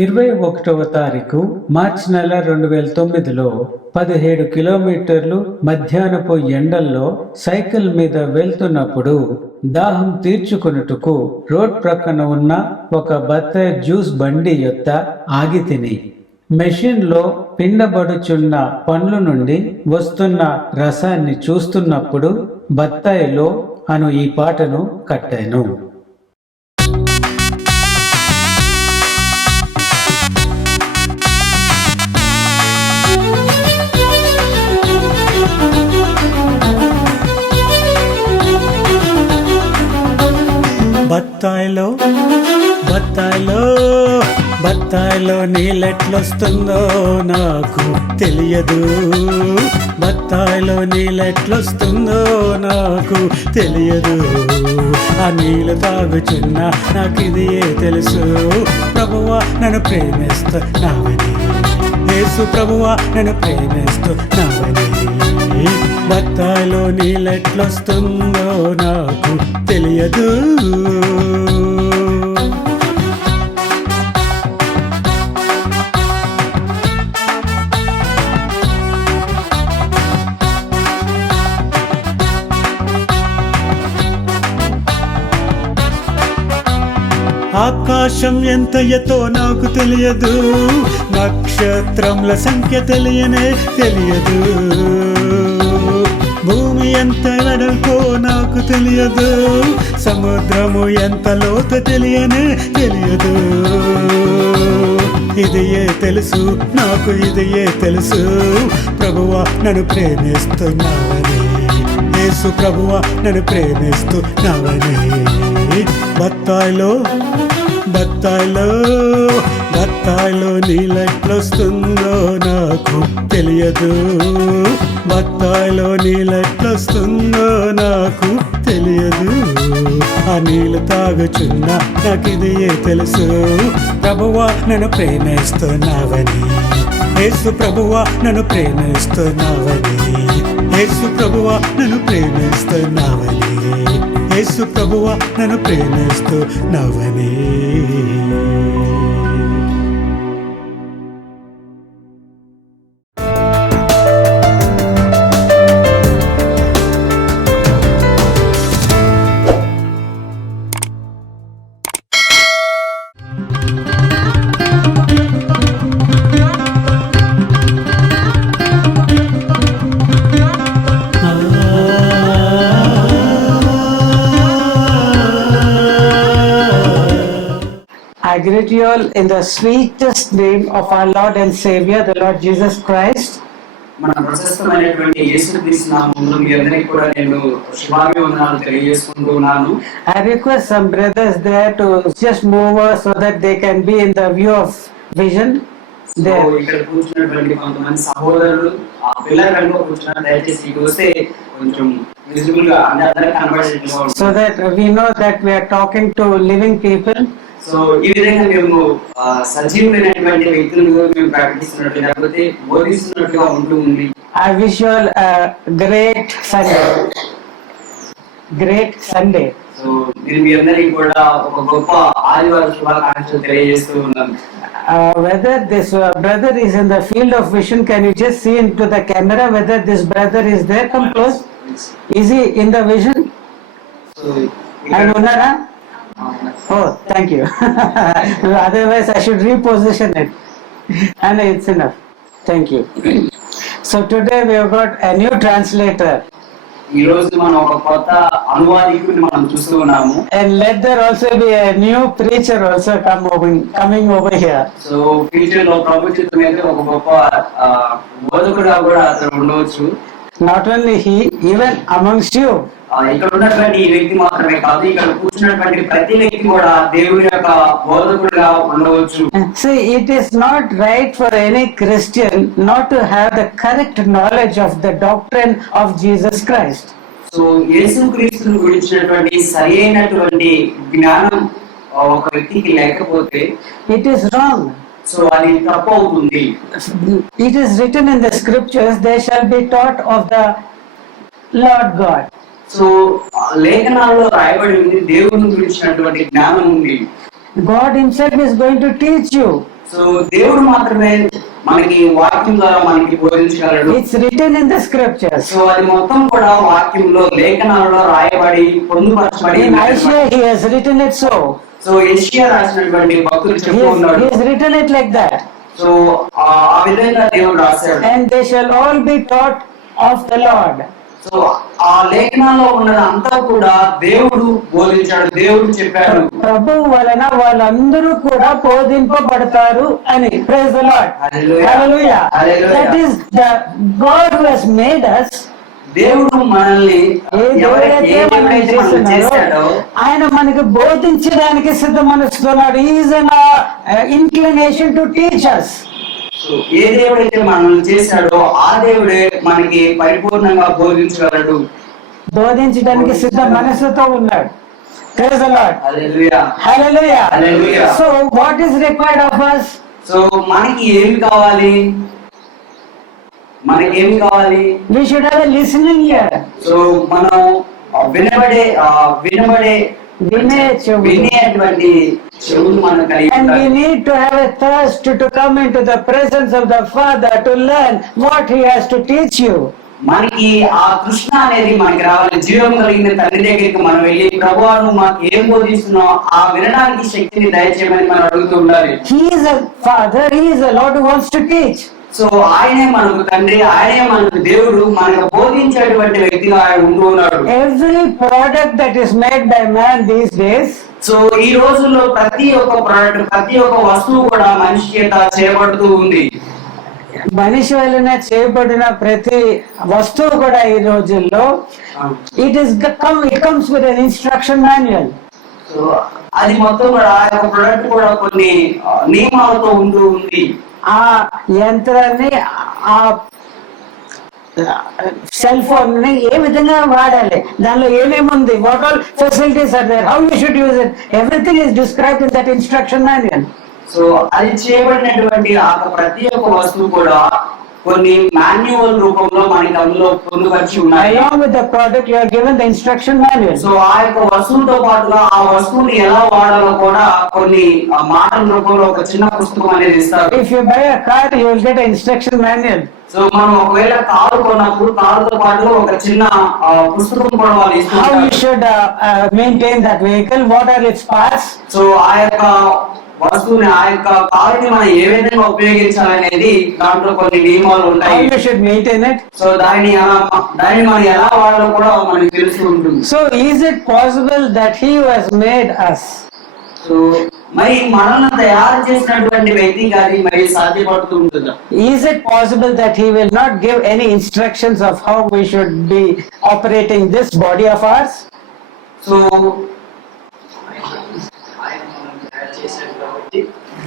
21వ తారీఖు మార్చి నెల 2009లో 17 కిలోమీటర్లు మధ్యాహ్నపు ఎండల్లో సైకిల్ మీద వెళ్తున్నప్పుడు దాహం తీర్చుకొనుటకు రోడ్ ప్రక్కన ఉన్న ఒక బత్తాయి జ్యూస్ బండి యొద్ద ఆగి తిని మెషిన్ లో పిండబడుచున్న పండ్ల నుండి వస్తున్న రసాన్ని చూస్తున్నప్పుడు బత్తాయిలో అను ఈ పాటను కట్టాను. బత్తాయిలో బత్తాయిలో బత్తాయిలో నీళ్ళెట్లొస్తుందో నాకు తెలియదు, బత్తాయిలో నీళ్ళెట్లొస్తుందో నాకు తెలియదు. ఆ నీళ్ళు తాగుచున్నా నాకు ఇది తెలుసు, ప్రభువా నన్ను ప్రేమిస్తున్నావని, యేసు ప్రభువా నన్ను ప్రేమిస్తున్నావని. బత్తాయిలో నీళ్ళెట్లొస్తుందో నాకు తెలియదు. ఆకాశం ఎంత ఎత్తో నాకు తెలియదు, నక్షత్రముల సంఖ్య తెలియదు. భూమి ఎంత వెడల్పో నాకు తెలియదు, సముద్రము ఎంత లోతు తెలియదు. ఇదియే తెలుసు నాకు, ఇదియే తెలుసు, ప్రభువా నన్ను ప్రేమిస్తున్నావని, యేసు ప్రభువా నన్ను ప్రేమిస్తున్నావని. బత్తాయిలో బత్తాయిలో బత్తాయిలో నీళ్ళెట్లొస్తుందో నాకు తెలియదు, బత్తాయిలో నీళ్ళెట్లొస్తుందో నాకు తెలియదు. ఆ నీళ్ళు తాగుచున్నా నాకు ఇది తెలుసు, ప్రభువా నన్ను ప్రేమిస్తున్నావని, యేసు ప్రభువా నన్ను ప్రేమిస్తున్నావని, యేసు ప్రభువా నన్ను ప్రేమిస్తున్నావని, యేసు ప్రభువా నన్ను ప్రేమిస్తున్నావని. I greet you all in the sweetest name of our Lord and Savior, the Lord Jesus Christ. మన ప్రశస్తమైనటువంటి యేసుక్రీస్తు నామములో మీ అందరికీ కూడా నేను శుభాభివందనాలు తెలియజేసుకుంటున్నాను. I request some brothers there to just move over so that they can be in the view of vision. ఇక్కడ కూర్చున్నటువంటి కొంతమంది సహోదరులు ఆ పిల్లల వెనుక కూర్చున్నారు, దయచేసి ఇటు వస్తే కొంచెం విజిబుల్ గా అందరికీ కనబడేట్టుగా ఉంటుంది. So that we know that we are talking to living people. So ఈ విధంగా మేము సజీవులైనటువంటి వ్యక్తులను మేము ప్రకటిస్తున్నట్టు లేకపోతే బోధిస్తున్నట్టుగా ఉంటుంది. I wish you all a great Sunday. Great Sunday. So నేను మీ అందరికీ కూడా ఒక గొప్ప ఆదివారం శుభాకాంక్షలు తెలియజేస్తూ ఉన్నాను. Whether this brother is in the field of vision, can you just see into the camera whether this brother is there? Come close. Is he in the vision? So And Unara? Oh, thank you. Otherwise I should reposition it. And it's enough. Thank you. So today we have got a new translator. ఈ రోజు మనం ఒక కొత్త అనువాదికుడిని మనం చూస్తూ ఉన్నాము. And let there also be a new preacher also coming over here. So future లో ప్రభుత్వం మీద ఒక గొప్ప బోధకుడుగా కూడా అతను ఉండవచ్చు. Not only he, even amongst you. ఇక్కడ ఉన్నటువంటి ఈ వ్యక్తి మాత్రమే కాదు, ఇక్కడ కూర్చున్నటువంటి ప్రతి వ్యక్తి కూడా దేవుని యొక్క బోధకుడుగా ఉండవచ్చు. See, it is not right for any Christian not to have the correct knowledge of the doctrine of Jesus Christ. So యేసుక్రీస్తుని గురించినటువంటి సరైనటువంటి జ్ఞానం ఒక వ్యక్తికి లేకపోతే It is wrong. సో అది తప్పు అవుతుంది. It is written in the scriptures, they shall be taught of the Lord God. So లేఖనాల్లో రాయబడి ఉంది, దేవుని గురించినటువంటి జ్ఞానం ఉంది. God himself is going to teach you. So దేవుడు మాత్రమే మనకి వాక్యం ద్వారా మనకి బోధించగలడు. It's written in the scriptures. So అది మొత్తం కూడా వాక్యంలో లేఖనాలలో రాయబడి పొందుపరచబడి In Isaiah, he has written it so. So యెషయా రాసినటువంటి భక్తులు He చెప్తూ ఉన్నాడు. has written it like that. So ఆ విధంగా దేవుడు రాశాడు. And they shall all be taught of the Lord. So ఆ లేఖనాల్లో ఉన్నదంతా కూడా దేవుడు బోధించాడు, దేవుడు చెప్పాడు. ప్రభు వలన వాళ్ళందరూ కూడా బోధింపబడతారు అని. Praise the Lord. Hallelujah. Hallelujah. Hallelujah. That is the God who has made us. దేవుడు మనల్ని ఎవరైతే మనం చేశాడో ఆయన మనకి బోధించడానికి సిద్ధ మనసుకున్నాడు. Is an inclination to teach us. So ఏ దేవుడైతే మనల్ని చేశాడో ఆ దేవుడే మనకి పరిపూర్ణంగా బోధించగలడు, బోధించడానికి సిద్ధ మనసుతో ఉన్నాడు. Praise the Lord. Hallelujah. Hallelujah. Hallelujah. So what is required of us? So మనకి ఏమి కావాలి? మనకేమి కావాలి? We should have a listening ear. So మనం వినబడే వినే చెవులు. వినేటువంటి చెవులు మనం కలిగి And we ఉండాలి. need to have a thirst to come into the presence of the Father to learn what He has to teach you. మనకి ఆ కృష్ణ అనేది మనకి రావాలి. జీవం కలిగిన తండ్రి దగ్గరికి మనం వెళ్ళి ప్రభువా నువ్వు మాకు ఏం బోధిస్తున్నావు ఆ వినడానికి శక్తిని దయచేయమని మనం అడుగుతూ ఉండాలి. He is a Father, He is a Lord who wants to teach. So ఆయనే మనకు తండ్రి, ఆయనే మనకు దేవుడు, మనకు బోధించేటువంటి వ్యక్తిగా ఆయన ఉంటూ ఉన్నాడు. Every product that is made by man these days, so ఈ రోజుల్లో ప్రతి ఒక్క ప్రోడక్ట్, ప్రతి ఒక్క వస్తువు కూడా మనిషి చేత చేయబడుతూ ఉంది. మనిషి వలన చేయబడిన ప్రతి వస్తువు కూడా ఈ రోజుల్లో it comes with an instruction manual. So అది మొత్తం కూడా ఆ యొక్క ప్రోడక్ట్ కూడా కొన్ని నియమాలతో ఉంటూ ఉంది. ఆ యంత్రాన్ని ఆ సెల్ ఫోన్ ని ఏ విధంగా వాడాలి, దానిలో ఏమేముంది, what all facilities are there, how you should use it, everything is described in that instruction manual. So అది చేయబడినటువంటి ఆ ప్రతి ఒక్క వస్తువు కూడా కొన్ని మాన్యువల్ రూపంలో మనకి అందులో పొందుపరిచి ఉన్నాయి. Along with the product you are given the instruction manual. So ఆ యొక్క వస్తువుతో పాటుగా ఆ వస్తువుని ఎలా వాడాలో కూడా కొన్ని మాటల రూపంలో ఒక చిన్న పుస్తకం అనేది ఇస్తారు. If you buy a car you will get an instruction manual. So మనం ఒకవేళ కారు కొన్నప్పుడు కారుతో పాటుగా ఒక చిన్న పుస్తకం కూడా వాళ్ళు How ఇస్తారు. you should maintain that vehicle, what are its parts. So ఆ యొక్క వస్తువుని, ఆ యొక్క కారుని మనం ఏ విధంగా ఉపయోగించాలనేది దాంట్లో కొన్ని నియమాలు How ఉంటాయి. you should maintain it. So దాన్ని మనం ఎలా వాడాలో కూడా మనకి తెలిసి ఉంటుంది. So is it possible that he who has made us, so మరి మనల్ని తయారు చేసినటువంటి వ్యక్తికి అది మరి సాధ్యపడుతూ ఉంటుందా? is it possible that he will not give any instructions of how we should be operating this body of ours? So ఆయన మనల్ని తయారు చేశాడు కాబట్టి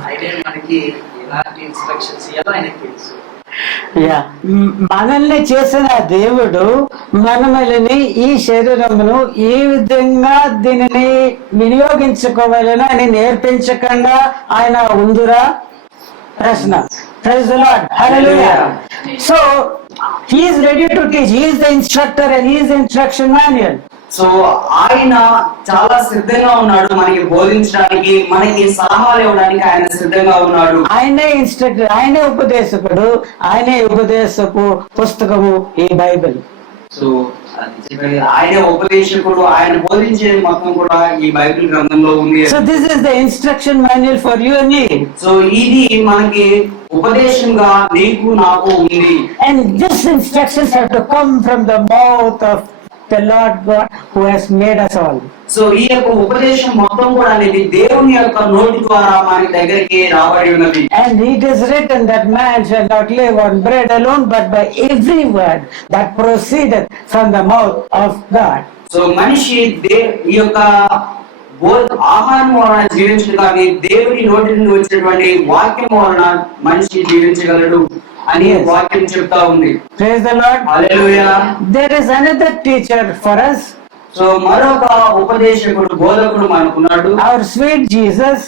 ఆయనే మనకి ఎలాంటి ఇన్స్ట్రక్షన్స్ ఇవ్వాలో ఆయనకు తెలుసు. మనల్ని చేసిన దేవుడు మనల్ని ఈ శరీరమును ఈ విధంగా దీనిని వినియోగించుకోవాలని అని నేర్పించకుండా ఆయన ఉందిరా ప్రశ్న. Praise the Lord. Hallelujah. So he is ready to teach. He is the instructor and he is the instruction manual. So ఆయన చాలా సిద్ధంగా ఉన్నాడు మనకి బోధించడానికి, మనకి సలహాలు ఇవ్వడానికి ఆయన సిద్ధంగా ఉన్నాడు. ఆయనే ఇన్స్ట్రక్టర్, ఆయనే ఉపదేశకుడు, ఆయనే ఉపదేశపు పుస్తకము ఈ బైబిల్. సో ఆయన ఉపదేశకుడు, ఆయన బోధించేది మొత్తం కూడా ఈ బైబిల్ గ్రంథంలో ఉంది. So this is the instruction manual for you and me. So ఇది మనకి ఉపదేశంగా నీకు నాకు ఉంది. And these instructions have to come from the mouth of the Lord God who has made us all. So ఈ యొక్క ఉపదేశం మొత్తం కూడా అనేది దేవుని యొక్క నోటి ద్వారా మన దగ్గరికి రాబడి ఉన్నది. And it is written that man shall not live on bread alone but by every word that proceedeth from the mouth of God. So మనిషి ఈ యొక్క ఆహారం వలన జీవించడు కానీ దేవుని నోటి నుండి వచ్చినటువంటి వాక్యం వలన మనిషి జీవించగలడు అని వాక్యం చెప్తా ఉంది. Praise the Lord. Hallelujah. There is another teacher for us. So మరొక ఉపదేశకుడు, బోధకుడు మనకున్నాడు. Our sweet Jesus.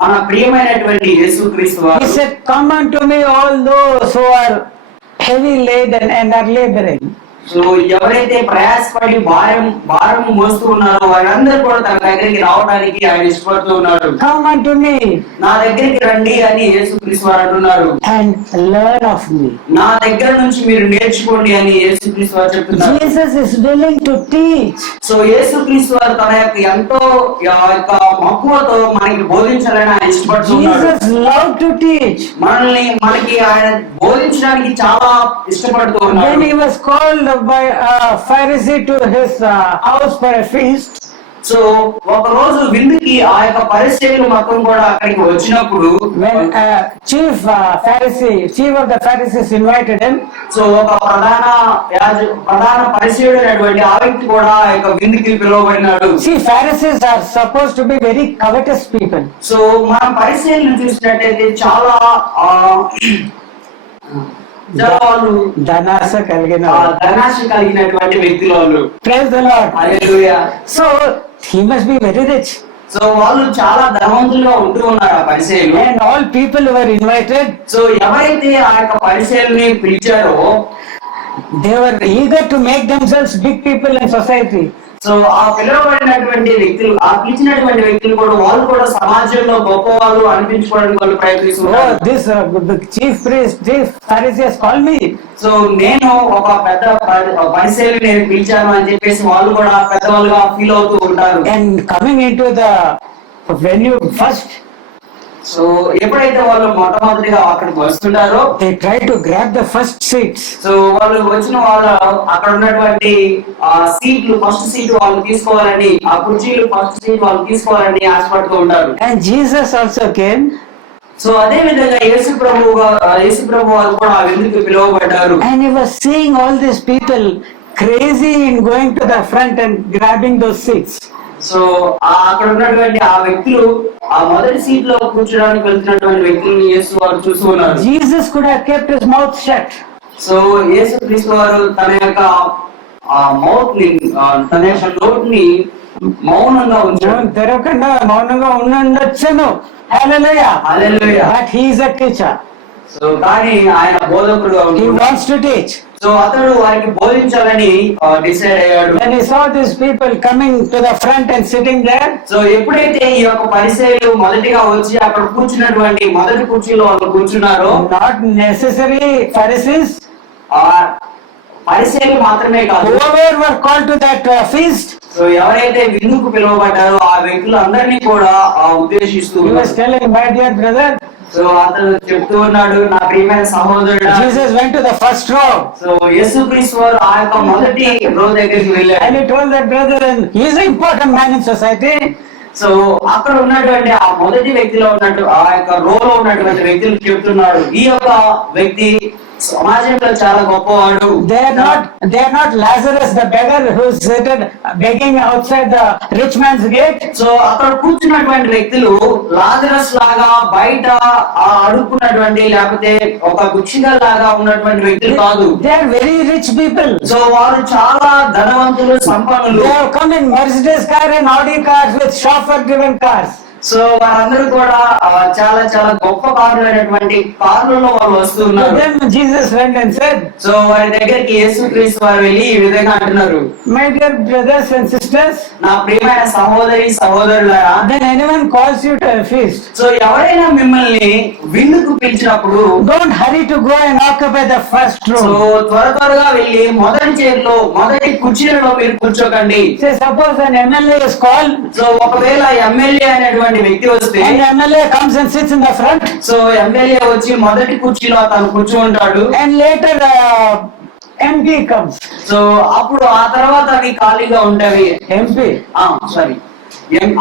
మన ప్రియమైనటువంటి యేసుక్రీస్తు He వారు. said, "Come unto me all those who are heavy laden and are laboring." So ఎవరైతే ప్రయాసపడి భారం మోస్తూ ఉన్నారో వారందరూ కూడా తన దగ్గరికి రావడానికి ఆయన ఇష్టపడుతూ ఉన్నారు. Come unto me నా దగ్గరికి రండి అని యేసుక్రీస్తు వారు అంటున్నారు. and learn of me. నా దగ్గర నుంచి మీరు నేర్చుకోండి అని యేసుక్రీస్తు వారు చెప్తున్నారు. Jesus is willing to teach. So యేసుక్రీస్తు వారు తన యొక్క ఎంతో యొక్క మక్కువతో మనకి బోధించాలని ఆయన ఇష్టపడుతున్నారు. Jesus loved to teach. మనకి ఆయన బోధించడానికి చాలా ఇష్టపడుతూ ఉన్నారు. When he was called by a Pharisee to his house for a feast, so ఒక రోజు విందుకి ఆ యొక్క పరిచర్యలు మొత్తం కూడా అక్కడికి వచ్చినప్పుడు when chief of the Pharisees invited him, so ఒక ప్రధాన పరిచయుడు అయినటువంటి ఆ వ్యక్తి కూడా ఆ యొక్క విందుకి పిలువబడినాడు. see, Pharisees are supposed to be very covetous people. So మనం పరిచర్యలను చూసినట్టయితే చాలా వాళ్ళు ధనాశ కలిగిన ధనాశ కలిగినటువంటి వ్యక్తులు వాళ్ళు. Praise the Lord. Hallelujah. So he must be very rich. So వాళ్ళు చాలా ధనవంతులుగా ఉంటూ ఉన్నారు ఆ పరిచర్యలు. And all people who were invited, so ఎవరైతే ఆ యొక్క పరిచర్యల్ని పిలిచారో they were eager to make themselves big people in society. So ఆ పిలువబడినటువంటి వ్యక్తులు, ఆ పిలిచినటువంటి వ్యక్తులు కూడా వాళ్ళు కూడా సమాజంలో గొప్ప వాళ్ళు అనిపించుకోవడానికి వాళ్ళు ప్రయత్నిస్తున్నారు. Oh, this the chief Pharisees called me. So నేను ఒక పెద్ద పరిచర్యలు నేను పిలిచాను అని చెప్పేసి వాళ్ళు కూడా పెద్దవాళ్ళుగా ఫీల్ అవుతూ ఉంటారు. And coming into the venue first, so ఎప్పుడైతే వాళ్ళు మొట్టమొదటిగా అక్కడికి వస్తుంటారో they try to grab the first seats. So వాళ్ళు వచ్చిన వాళ్ళు అక్కడ ఉన్నటువంటి సీట్లు, ఫస్ట్ సీట్ వాళ్ళు తీసుకోవాలని, ఆ కుర్చీలు ఫస్ట్ సీట్ వాళ్ళు తీసుకోవాలని ఆశపడుతూ ఉంటారు. And Jesus also came. So అదే విధంగా యేసు ప్రభు వారు కూడా ఆ విందుకు పిలువబడ్డారు. And he was seeing all these people crazy in going to the front and grabbing those seats. So అక్కడ ఉన్నటువంటి ఆ వ్యక్తులు ఆ మొదటి సీట్ లో కూర్చోడానికి వెళ్తున్నటువంటి వ్యక్తులను యేసు వారు చూస్తూ ఉన్నారు. Jesus could have kept his mouth shut. So Yesu Kristu వారు తన యొక్క మౌత్ ని, తన యొక్క నోటిని మౌనంగా ఉంచారు. తెరవకుండా మౌనంగా ఉండొచ్చును. Hallelujah. Hallelujah. But he is a teacher. So కానీ ఆయన బోధకుడుగా He ఉన్నాడు. wants to teach. సో అతడు వారికి బోధించాలని డిసైడ్ అయ్యాడు. When he saw these people coming to the front and sitting there, so ఎప్పుడైతే ఈ యొక్క పరిచర్యలు మొదటిగా వచ్చి అక్కడ కూర్చున్నటువంటి మొదటి కుర్చీలో వాళ్ళు కూర్చున్నారో, not necessary Pharisees, పరిచర్యలు మాత్రమే కాదు, whoever were called to that feast, so ఎవరైతే విందుకు పిలువబడ్డారో ఆ వ్యక్తులు అందరినీ కూడా ఉద్దేశిస్తూ he was telling, my dear brother, so అతను చెప్తూ ఉన్నాడు, నా ప్రియమైన సహోదరుడు. Jesus went to the first row. So యేసుక్రీస్తు వారు ఆ యొక్క మొదటి రో దగ్గరికి వెళ్ళాడు. And he told that brother, and he is an important man in society. So అక్కడ ఉన్నటువంటి ఆ మొదటి వ్యక్తిలో ఉన్నట్టు ఆ యొక్క రోలో ఉన్నటువంటి వ్యక్తులు చెప్తున్నాడు, ఈ యొక్క వ్యక్తి సమాజంలో చాలా గొప్పవాడు. They are not Lazarus the beggar who is seated begging outside the rich man's gate. So అక్కడ కూర్చున్నటువంటి వ్యక్తులు లాజరస్ లాగా బయట అడుక్కున్నటువంటి లేకపోతే ఒక గుచ్చిగా లాగా ఉన్నటువంటి వ్యక్తులు కాదు. They are very rich people. So వారు చాలా ధనవంతులు, సంపన్నులు. They have come in Mercedes car and Audi cars with chauffeur driven cars. So వారందరూ కూడా చాలా చాలా గొప్ప కార్లు అయినటువంటి కార్లలో వాళ్ళు వస్తున్నారు. Then Jesus went and said, so వారి దగ్గరికి యేసుక్రీస్తు వారు వెళ్ళి ఈ విధంగా అంటున్నారు, my dear brothers and sisters, నా ప్రియమైన సహోదరులారా, when anyone calls you to a feast, so ఎవరైనా మిమ్మల్ని విందుకు పిలిచినప్పుడు don't hurry to go and occupy the first so row. త్వరగా వెళ్ళి మొదటి కుర్చీలలో మీరు కూర్చోకండి. Say suppose an MLA is called so ఒకవేళ ఎమ్మెల్యే అయినటువంటి వ్యక్తి వస్తే and MLA comes and sits in the front, so MLA వచ్చి మొదటి కుర్చీలో అతను కూర్చుంటాడు. and later MP comes. So అప్పుడు ఆ తర్వాత అవి ఖాళీగా ఉంటాయి. MP. సారీ,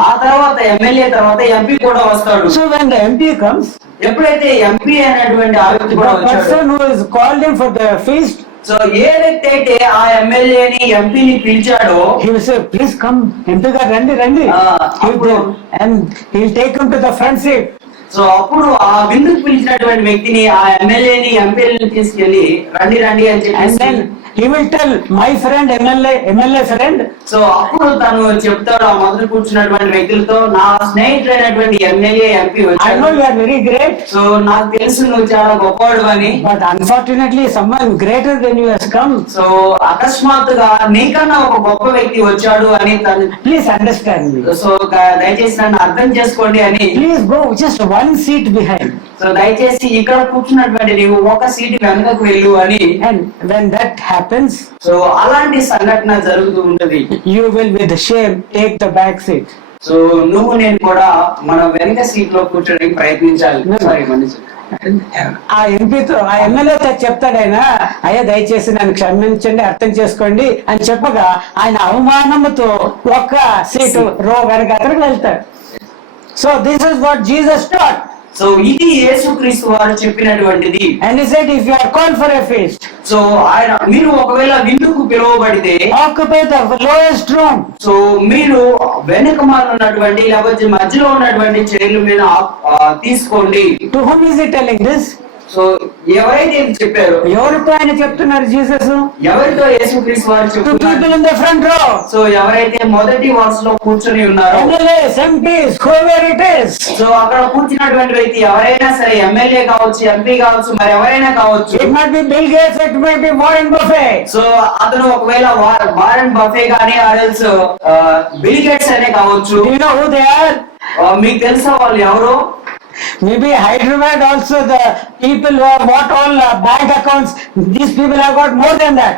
ఆ తర్వాత ఎమ్మెల్యే తర్వాత ఎంపీ కూడా వస్తాడు. So when the MP comes, ఎప్పుడైతే ఎంపీ అయినటువంటి ఆ వ్యక్తి కూడా the వచ్చాడు, person who is called in for the feast, so ఏ వ్యక్తి అయితే ఆ ఎమ్మెల్యేని ఎంపీని పిలిచాడో he will say, please come, MP గారు రండి. And he'll take him to the front seat. So అప్పుడు ఆ విందుకు పిలిచినటువంటి వ్యక్తిని, ఆ ఎమ్మెల్యేని ఎంపీని తీసుకెళ్లి రండి అని చెప్పేసి he will tell my friend MLA friend, so అప్పుడు తను చెప్తాడు ఆ మొదలు కూర్చున్నటువంటి వ్యక్తులతో, నా స్నేహితుడైనటువంటి ఎమ్మెల్యే ఎంపీ I know వచ్చాడు, you are very great, so నాకు తెలుసు నువ్వు చాలా గొప్పవాడు అని. but unfortunately someone greater than you has come. So అకస్మాత్తుగా నీకన్నా ఒక గొప్ప వ్యక్తి వచ్చాడు అని తను, Please understand me. సో దయచేసి నన్ను అర్థం చేసుకోండి అని. Please go just one seat behind. So దయచేసి ఇక్కడ కూర్చున్నటువంటి నీవు ఒక సీటు వెనుకకు వెళ్ళు అని. And when that happens, so అలాంటి సంఘటన జరుగుతూ ఉంటది. you will with shame take the back seat. So నువ్వు నేను కూడా మన వెనక సీట్ లో కూర్చోడానికి ప్రయత్నించాలి. సారీ మనిషి. ఆ ఎంపీతో ఆ ఎమ్మెల్యేతో చెప్తాడు ఆయన, అయ్యా దయచేసి నన్ను క్షమించండి, అర్థం చేసుకోండి అని చెప్పగా ఆయన అవమానముతో ఒక్క సీటు రో వెనక అక్కడికి వెళ్తాడు. So this is what Jesus taught. So ఇది యేసుక్రీస్తు వారు చెప్పినటువంటిది. And he said, if you are called for a feast, so ఆయన మీరు ఒకవేళ విందుకు పిలువబడితే occupy the lowest room. So మీరు వెనుకమాల ఉన్నటువంటి లేకపోతే మధ్యలో ఉన్నటువంటి చైర్ల మీద తీసుకోండి. To whom is he telling this? So ఎవరైతే ఇది చెప్పారు, ఎవరితో ఆయన చెప్తున్నారు జీసస్? ఎవరితో యేసుక్రీస్తు వారు To చెప్తున్నారు? people in the front row. So ఎవరైతే మొదటి వరుస లో కూర్చొని ఉన్నారో, MLAs, MPs, whoever it is. So అక్కడ కూర్చున్నటువంటి వ్యక్తి ఎవరైనా సరే, ఎమ్మెల్యే కావచ్చు, ఎంపీ కావచ్చు, మరి ఎవరైనా కావచ్చు. It might be Bill Gates, it might be Warren Buffett. So అతను ఒకవేళ వారెన్ బఫే కానీ ఆర్ఎల్స్ బిల్ గేట్స్ అనే కావచ్చు. Do you know who they are? మీకు తెలుసా వాళ్ళు ఎవరు? Maybe Hyderabad also, the people who have bought all bank accounts, these people have got more than that.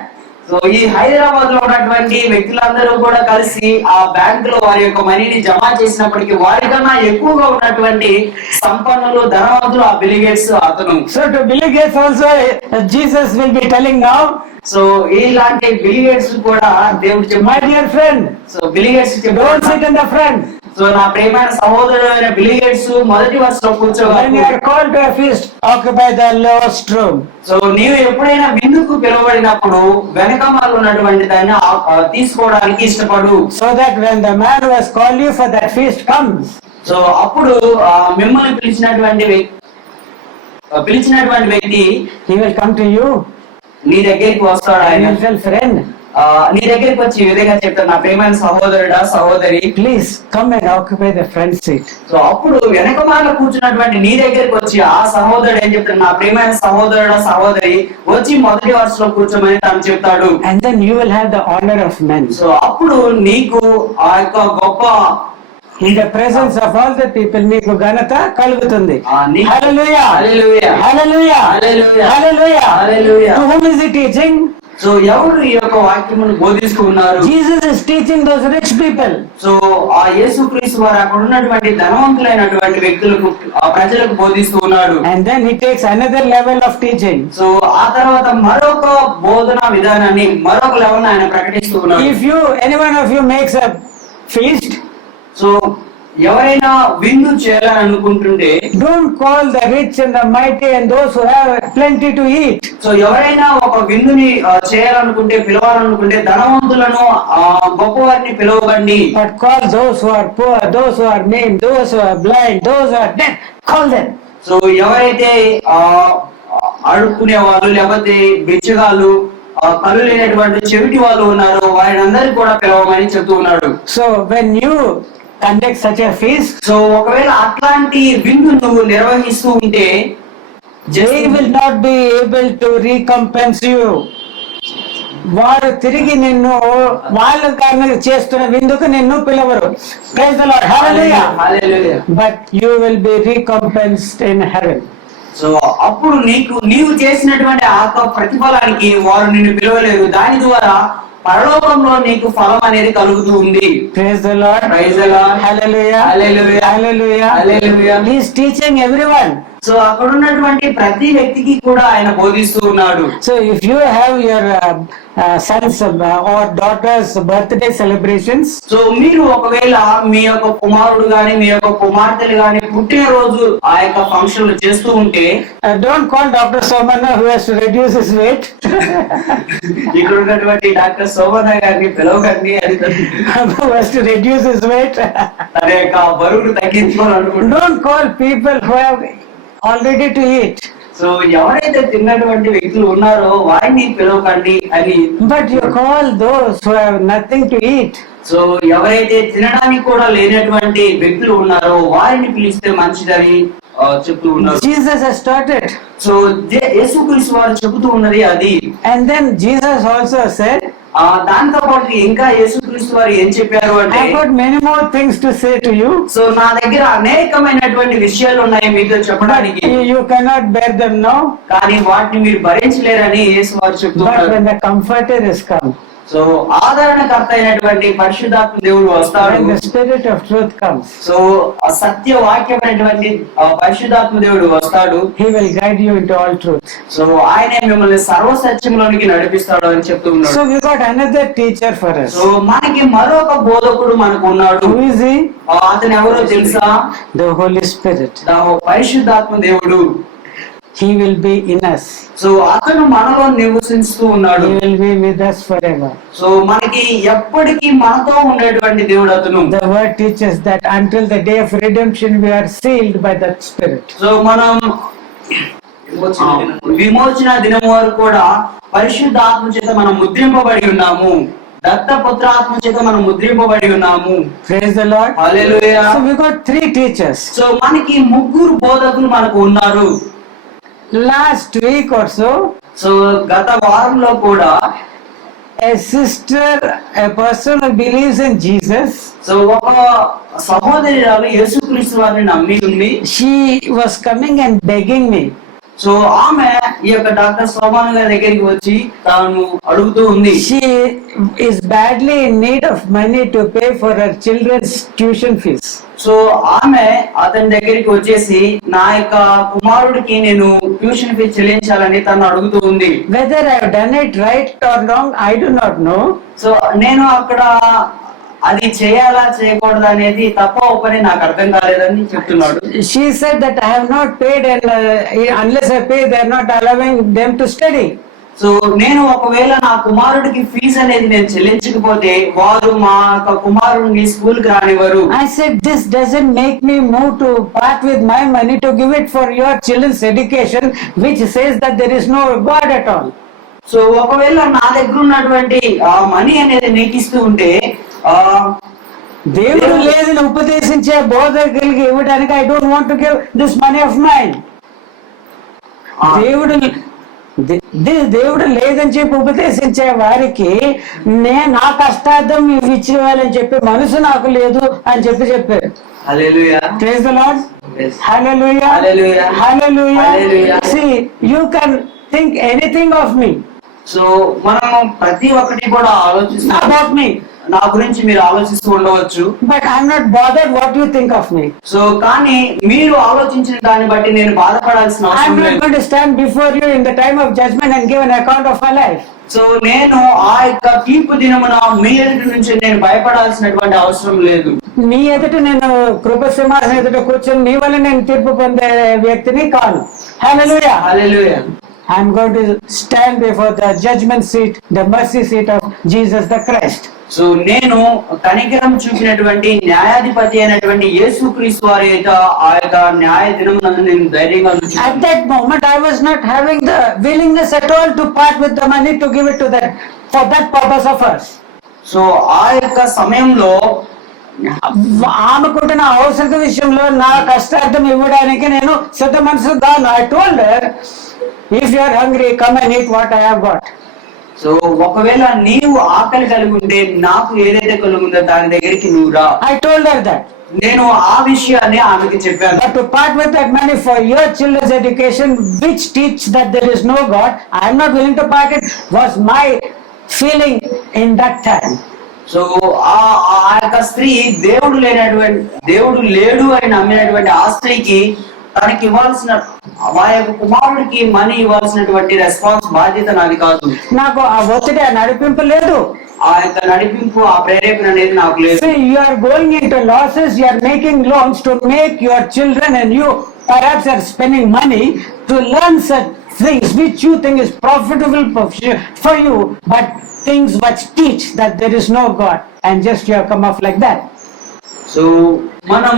So ఈ హైదరాబాద్ లో ఉన్నటువంటి వ్యక్తులందరూ కూడా కలిసి ఆ బ్యాంక్ లో వారి యొక్క మనీని జమ చేసినప్పటికీ వారికన్నా ఎక్కువగా ఉన్నటువంటి సంపన్నులు, ధనవంతులు ఆ బిల్ గేట్స్ అతను. So to Bill Gates also, Jesus will be telling now, so ఇలాంటి బిల్ గేట్స్ కూడా దేవుడు my చెప్పాడు. dear friend, so bill gates don't చెప్పాడు, sit in the front. So నా ప్రియమైన సహోదరుడు అయిన బిల్ గేట్స్ మొదటి వరుసలో When you కూర్చోవాలి. are called to a feast, occupy the lowest room. So నీవు ఎప్పుడైనా విందుకు పిలువబడినప్పుడు వెనకమాల ఉన్నటువంటి దాన్ని తీసుకోవడానికి ఇష్టపడు. So that when the man who has called you for that feast comes, so అప్పుడు మిమ్మల్ని పిలిచినటువంటి వ్యక్తి he will come to you నీ దగ్గరికి వస్తాడు. and ఆయన he will tell, friend, నీ దగ్గరికి వచ్చి ఈ విధంగా చెప్తాడు, నా ప్రియమైన సహోదరుడా, సహోదరి, please come and occupy the front seat. So అప్పుడు వెనకమాల కూర్చున్నటువంటి నీ దగ్గరికి వచ్చి ఆ సహోదరుడు ఏం చెప్తాడు, నా ప్రియమైన సహోదరుడా, సహోదరి, వచ్చి మొదటి వరుసలో కూర్చోమని తను చెప్తాడు. And then you will have the honor of men. So అప్పుడు నీకు ఆ యొక్క గొప్ప In the presence of all the people, నీకు ఘనత కలుగుతుంది. నీకు- Hallelujah. Hallelujah. Hallelujah. Hallelujah. Hallelujah. Hallelujah. To whom is he teaching? So ఎవరు ఈ యొక్క వాక్యమును బోధిస్తూ ఉన్నారు? Jesus is teaching those rich people. So ఆ యేసుక్రీస్తు వారు అక్కడ ఉన్నటువంటి ధనవంతులైనటువంటి వ్యక్తులకు, ఆ ప్రజలకు బోధిస్తూ ఉన్నాడు. And then he takes another level of teaching. So ఆ తర్వాత మరొక బోధనా విధానాన్ని, మరొక లెవెల్ ఆయన ప్రకటిస్తూ ఉన్నాడు. If any one of you makes a feast, so ఎవరైనా విందు చేయాలని అనుకుంటుంటే, don't call the rich and the mighty and those who have plenty to eat. So ఎవరైనా ఒక విందుని చేయాలనుకుంటే, పిలవాలనుకుంటే ధనవంతులను, గొప్పవారిని పిలవకండి. But call those who are poor, those who are maimed, those who are blind, those who are deaf. Call them. So ఎవరైతే అడుక్కునే వాళ్ళు, లేకపోతే బిచ్చగాళ్ళు, కళ్ళు లేనటువంటి చెవిటి వాళ్ళు ఉన్నారో వారిని అందరికీ కూడా పిలవమని చెప్తూ ఉన్నాడు. So when you conduct such a feast, so ఒకవేళ అట్లాంటి విందు నువ్వు నిర్వహిస్తూ ఉంటే, they will not be able to recompense you. వారు తిరిగి నిన్ను వాళ్ళు కానీ చేస్తున్న విందుకు నిన్ను పిలవరు. Praise the Lord. Hallelujah. Hallelujah. But you will be recompensed in heaven. So అప్పుడు నీవు చేసినటువంటి ఆ ప్రతిఫలానికి వారు నిన్ను పిలవలేరు. దాని ద్వారా పరలోకంలో నీకు ఫలం అనేది కలుగుతూ ఉంది. Praise the Lord. Praise the Lord. Hallelujah. Hallelujah. Hallelujah. Hallelujah. He is teaching everyone. So అక్కడ ఉన్నటువంటి ప్రతి వ్యక్తికి కూడా ఆయన బోధిస్తూ ఉన్నాడు. So if you have your sons or daughters birthday celebrations, so మీరు ఒకవేళ మీ యొక్క కుమారుడు గాని, మీ యొక్క కుమార్తెలు గాని పుట్టినరోజు ఆ యొక్క ఫంక్షన్లు చేస్తూ ఉంటే, don't call Dr. Somana who has to reduce his weight. ఇక్కడ ఉన్నటువంటి డాక్టర్ శోభన గారిని పిలవకండి, అది Who has to reduce his weight. తన యొక్క బరువును తగ్గించుకోవాలనుకుంటున్నాను. Don't call people who have already to eat. So ఎవరైతే తిన్నటువంటి వ్యక్తులు ఉన్నారో వారిని పిలవకండి అని. But you call those who have nothing to eat. So ఎవరైతే తినడానికి కూడా లేనటువంటి వ్యక్తులు ఉన్నారో వారిని పిలిస్తే మంచిదని చెప్తూ ఉన్నారు. Jesus has taught it. So యేసుక్రీస్తు వారు చెబుతూ ఉన్నది అది. And then Jesus also said, దాంతో పాటు ఇంకా యేసుక్రీస్తు వారు ఏం చెప్పారు అంటే, I've got many more things to say to you. So నా దగ్గర అనేకమైనటువంటి విషయాలు ఉన్నాయి మీతో చెప్పడానికి, You cannot bear them now. కానీ వాటిని మీరు భరించలేరని యేసు వారు చెప్తూ But ఉన్నారు. when the Comforter is come, so ఆదరణకర్త అయినటువంటి పరిశుద్ధాత్మ దేవుడు వస్తాడు. when the Spirit of truth comes, so ఆ సత్య వాక్యమైనటువంటి పరిశుద్ధాత్మ దేవుడు వస్తాడు. He will guide you into all truth. So ఆయనే మిమ్మల్ని సర్వసత్యంలోనికి నడిపిస్తాడు అని చెప్తూ ఉన్నాడు. So we got another teacher for us. So మనకి మరొక బోధకుడు మనకు ఉన్నాడు. Who is he? అతను ఎవరో తెలుసా? The Holy Spirit. పరిశుద్ధాత్మ దేవుడు. He will be in us. So అతను మనలో నివసిస్తూ ఉన్నాడు. He will be with us forever. So మనకి ఎప్పటికీ మనతో ఉండేటువంటి దేవుడు అతను. The word teaches that until the day of redemption we are sealed by that Spirit. So మనం విమోచన దినం వరకు కూడా పరిశుద్ధ ఆత్మ చేత మనం ముద్రింపబడి ఉన్నాము. దత్తపుత్రాత్మ చేత మనం ముద్రింపబడి ఉన్నాము. Praise the Lord. Hallelujah. So we got 3 teachers. So మనకి ముగ్గురు బోధకులు మనకు ఉన్నారు. Last week or so, so గత వారంలో కూడా a sister, a person who believes in Jesus, so ఒక సహోదరురాలు యేసుక్రీస్తు వారిని నమ్మి ఉంది. she was coming and begging me. So ఆమె ఈ యొక్క డాక్టర్ సోమాన్ గారి దగ్గరికి వచ్చి తాను అడుగుతూ ఉంది. She is badly in need of money to pay for her children's tuition fees. So ఆమె అతని దగ్గరికి వచ్చేసి నా యొక్క కుమారుడికి నేను ట్యూషన్ ఫీజు చెల్లించాలని తను అడుగుతూ ఉంది. Whether I have done it right or wrong, I do not know. So నేను అక్కడ అది చేయాలా చేయకూడదు అనేది తప్ప ఒకని నాకు అర్థం కాలేదని చెప్తున్నాడు. She said that I have not paid, and unless I pay, they are not allowing them to study. So నేను ఒకవేళ నా కుమారుడికి ఫీజు అనేది నేను చెల్లించకపోతే వారు మా యొక్క కుమారుడిని స్కూల్ కి రానివ్వరు. I said, this doesn't make me move to part with my money to give it for your children's education, which says that there is no God at all. So ఒకవేళ నా దగ్గర ఉన్నటువంటి ఆ మనీ అనేది నీకు ఇస్తూ ఉంటే దేవుడు లేదని ఉపదేశించే బోధకులకి ఇవ్వడానికి I don't want to give this money of mine. దేవుడు లేదని చెప్పి ఉపదేశించే వారికి నా కష్టార్థం ఇవి ఇచ్చేవాళ్ళని చెప్పి మనసు నాకు లేదు అని చెప్పారు. హల్లెలూయా. Praise the Lord. Hallelujah. Hallelujah. Hallelujah. Hallelujah. See, you can think anything of me, so మనం ప్రతి ఒక్కటి కూడా ఆలోచిస్తాం. about me, నా గురించి మీరు ఆలోచిస్తూ ఉండవచ్చు. but I'm not bothered what you think of me. So కానీ మీరు ఆలోచించిన దాన్ని బట్టి నేను బాధపడాల్సిన I'm అవసరం not లేదు. going to stand before you in the time of judgment and give an account of my life. So నేను ఆ యొక్క తీర్పు దినమున మీ ఎదుటి నుంచి నేను భయపడాల్సినటువంటి అవసరం లేదు. మీ ఎదుట నేను కృపసింహాసనం ఎదుట కూర్చొని మీ వల్ల నేను తీర్పు పొందే వ్యక్తిని కాను. Hallelujah. Hallelujah. I'm going to stand before the judgment seat, the mercy seat of Jesus the Christ. So నేను కనికరం చూపినటువంటి న్యాయాధిపతి అయినటువంటి యేసుక్రీస్తు వారి యొక్క ఆ యొక్క న్యాయ దినమున నేను ధైర్యంగా At నిలుచున్నాను. that moment, I was not having the willingness at all to part with the money to give it to that for that purpose of us. So ఆ యొక్క సమయంలో ఆమెకుంటున్న అవసరం విషయంలో నా కష్టార్థం ఇవ్వడానికి నేను సిద్ధ మనసు గాను. I told her, if you are hungry, come and eat what I have got. So ఒకవేళ నీవు ఆకలి కలిగి ఉంటే నాకు ఏదైతే కలుగుందో దాని దగ్గరికి నువ్వు రా. I told her that. నేను ఆ విషయాన్ని ఆమెకి చెప్పాను. But to part with that money for your children's education, which teach that there is no God, I am not willing to part it, was my feeling in that time. So ఆ యొక్క స్త్రీ దేవుడు లేడు అని నమ్మినటువంటి ఆ స్త్రీకి తనకి ఇవ్వాల్సిన ఆ యొక్క కుమారుడికి మనీ ఇవ్వాల్సినటువంటి రెస్పాన్స్ బాధ్యత నాది కాదు. నాకు ఆ ఒత్తిడి ఆ నడిపింపు లేదు. ఆ యొక్క నడిపింపు ఆ ప్రేరేపణ అనేది నాకు లేదు. See, you are going into losses, you are making loans to make your children, and you perhaps are spending money to learn such things which you think is profitable for you, but things which teach that there is no God, and just you have come off like that. So మనం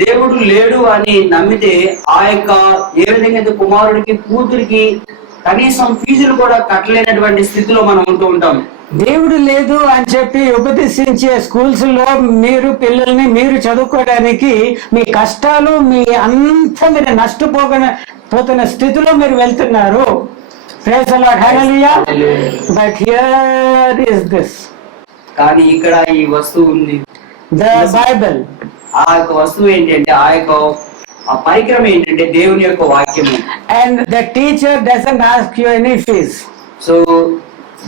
దేవుడు లేడు అని నమ్మితే ఆ యొక్క ఏ విధంగా అయితే కుమారుడికి కూతురికి కనీసం ఫీజులు కూడా కట్టలేనటువంటి స్థితిలో మనం ఉంటూ ఉంటాం. దేవుడు లేదు అని చెప్పి ఉపదేశించే స్కూల్స్ లో మీరు పిల్లల్ని మీరు చదువుకోవడానికి మీ కష్టాలు మీ అంతా మీరు నష్టపోతున్న స్థితిలో మీరు వెళ్తున్నారు. Praise the Lord, hallelujah. But here is this, కానీ ఇక్కడ ఈ వస్తువు ఉంది, the Bible. ఆ యొక్క వస్తువు ఏంటంటే ఆ యొక్క ఆ పరికరం ఏంటంటే దేవుని యొక్క వాక్యము. And the teacher doesn't ask you any fees. So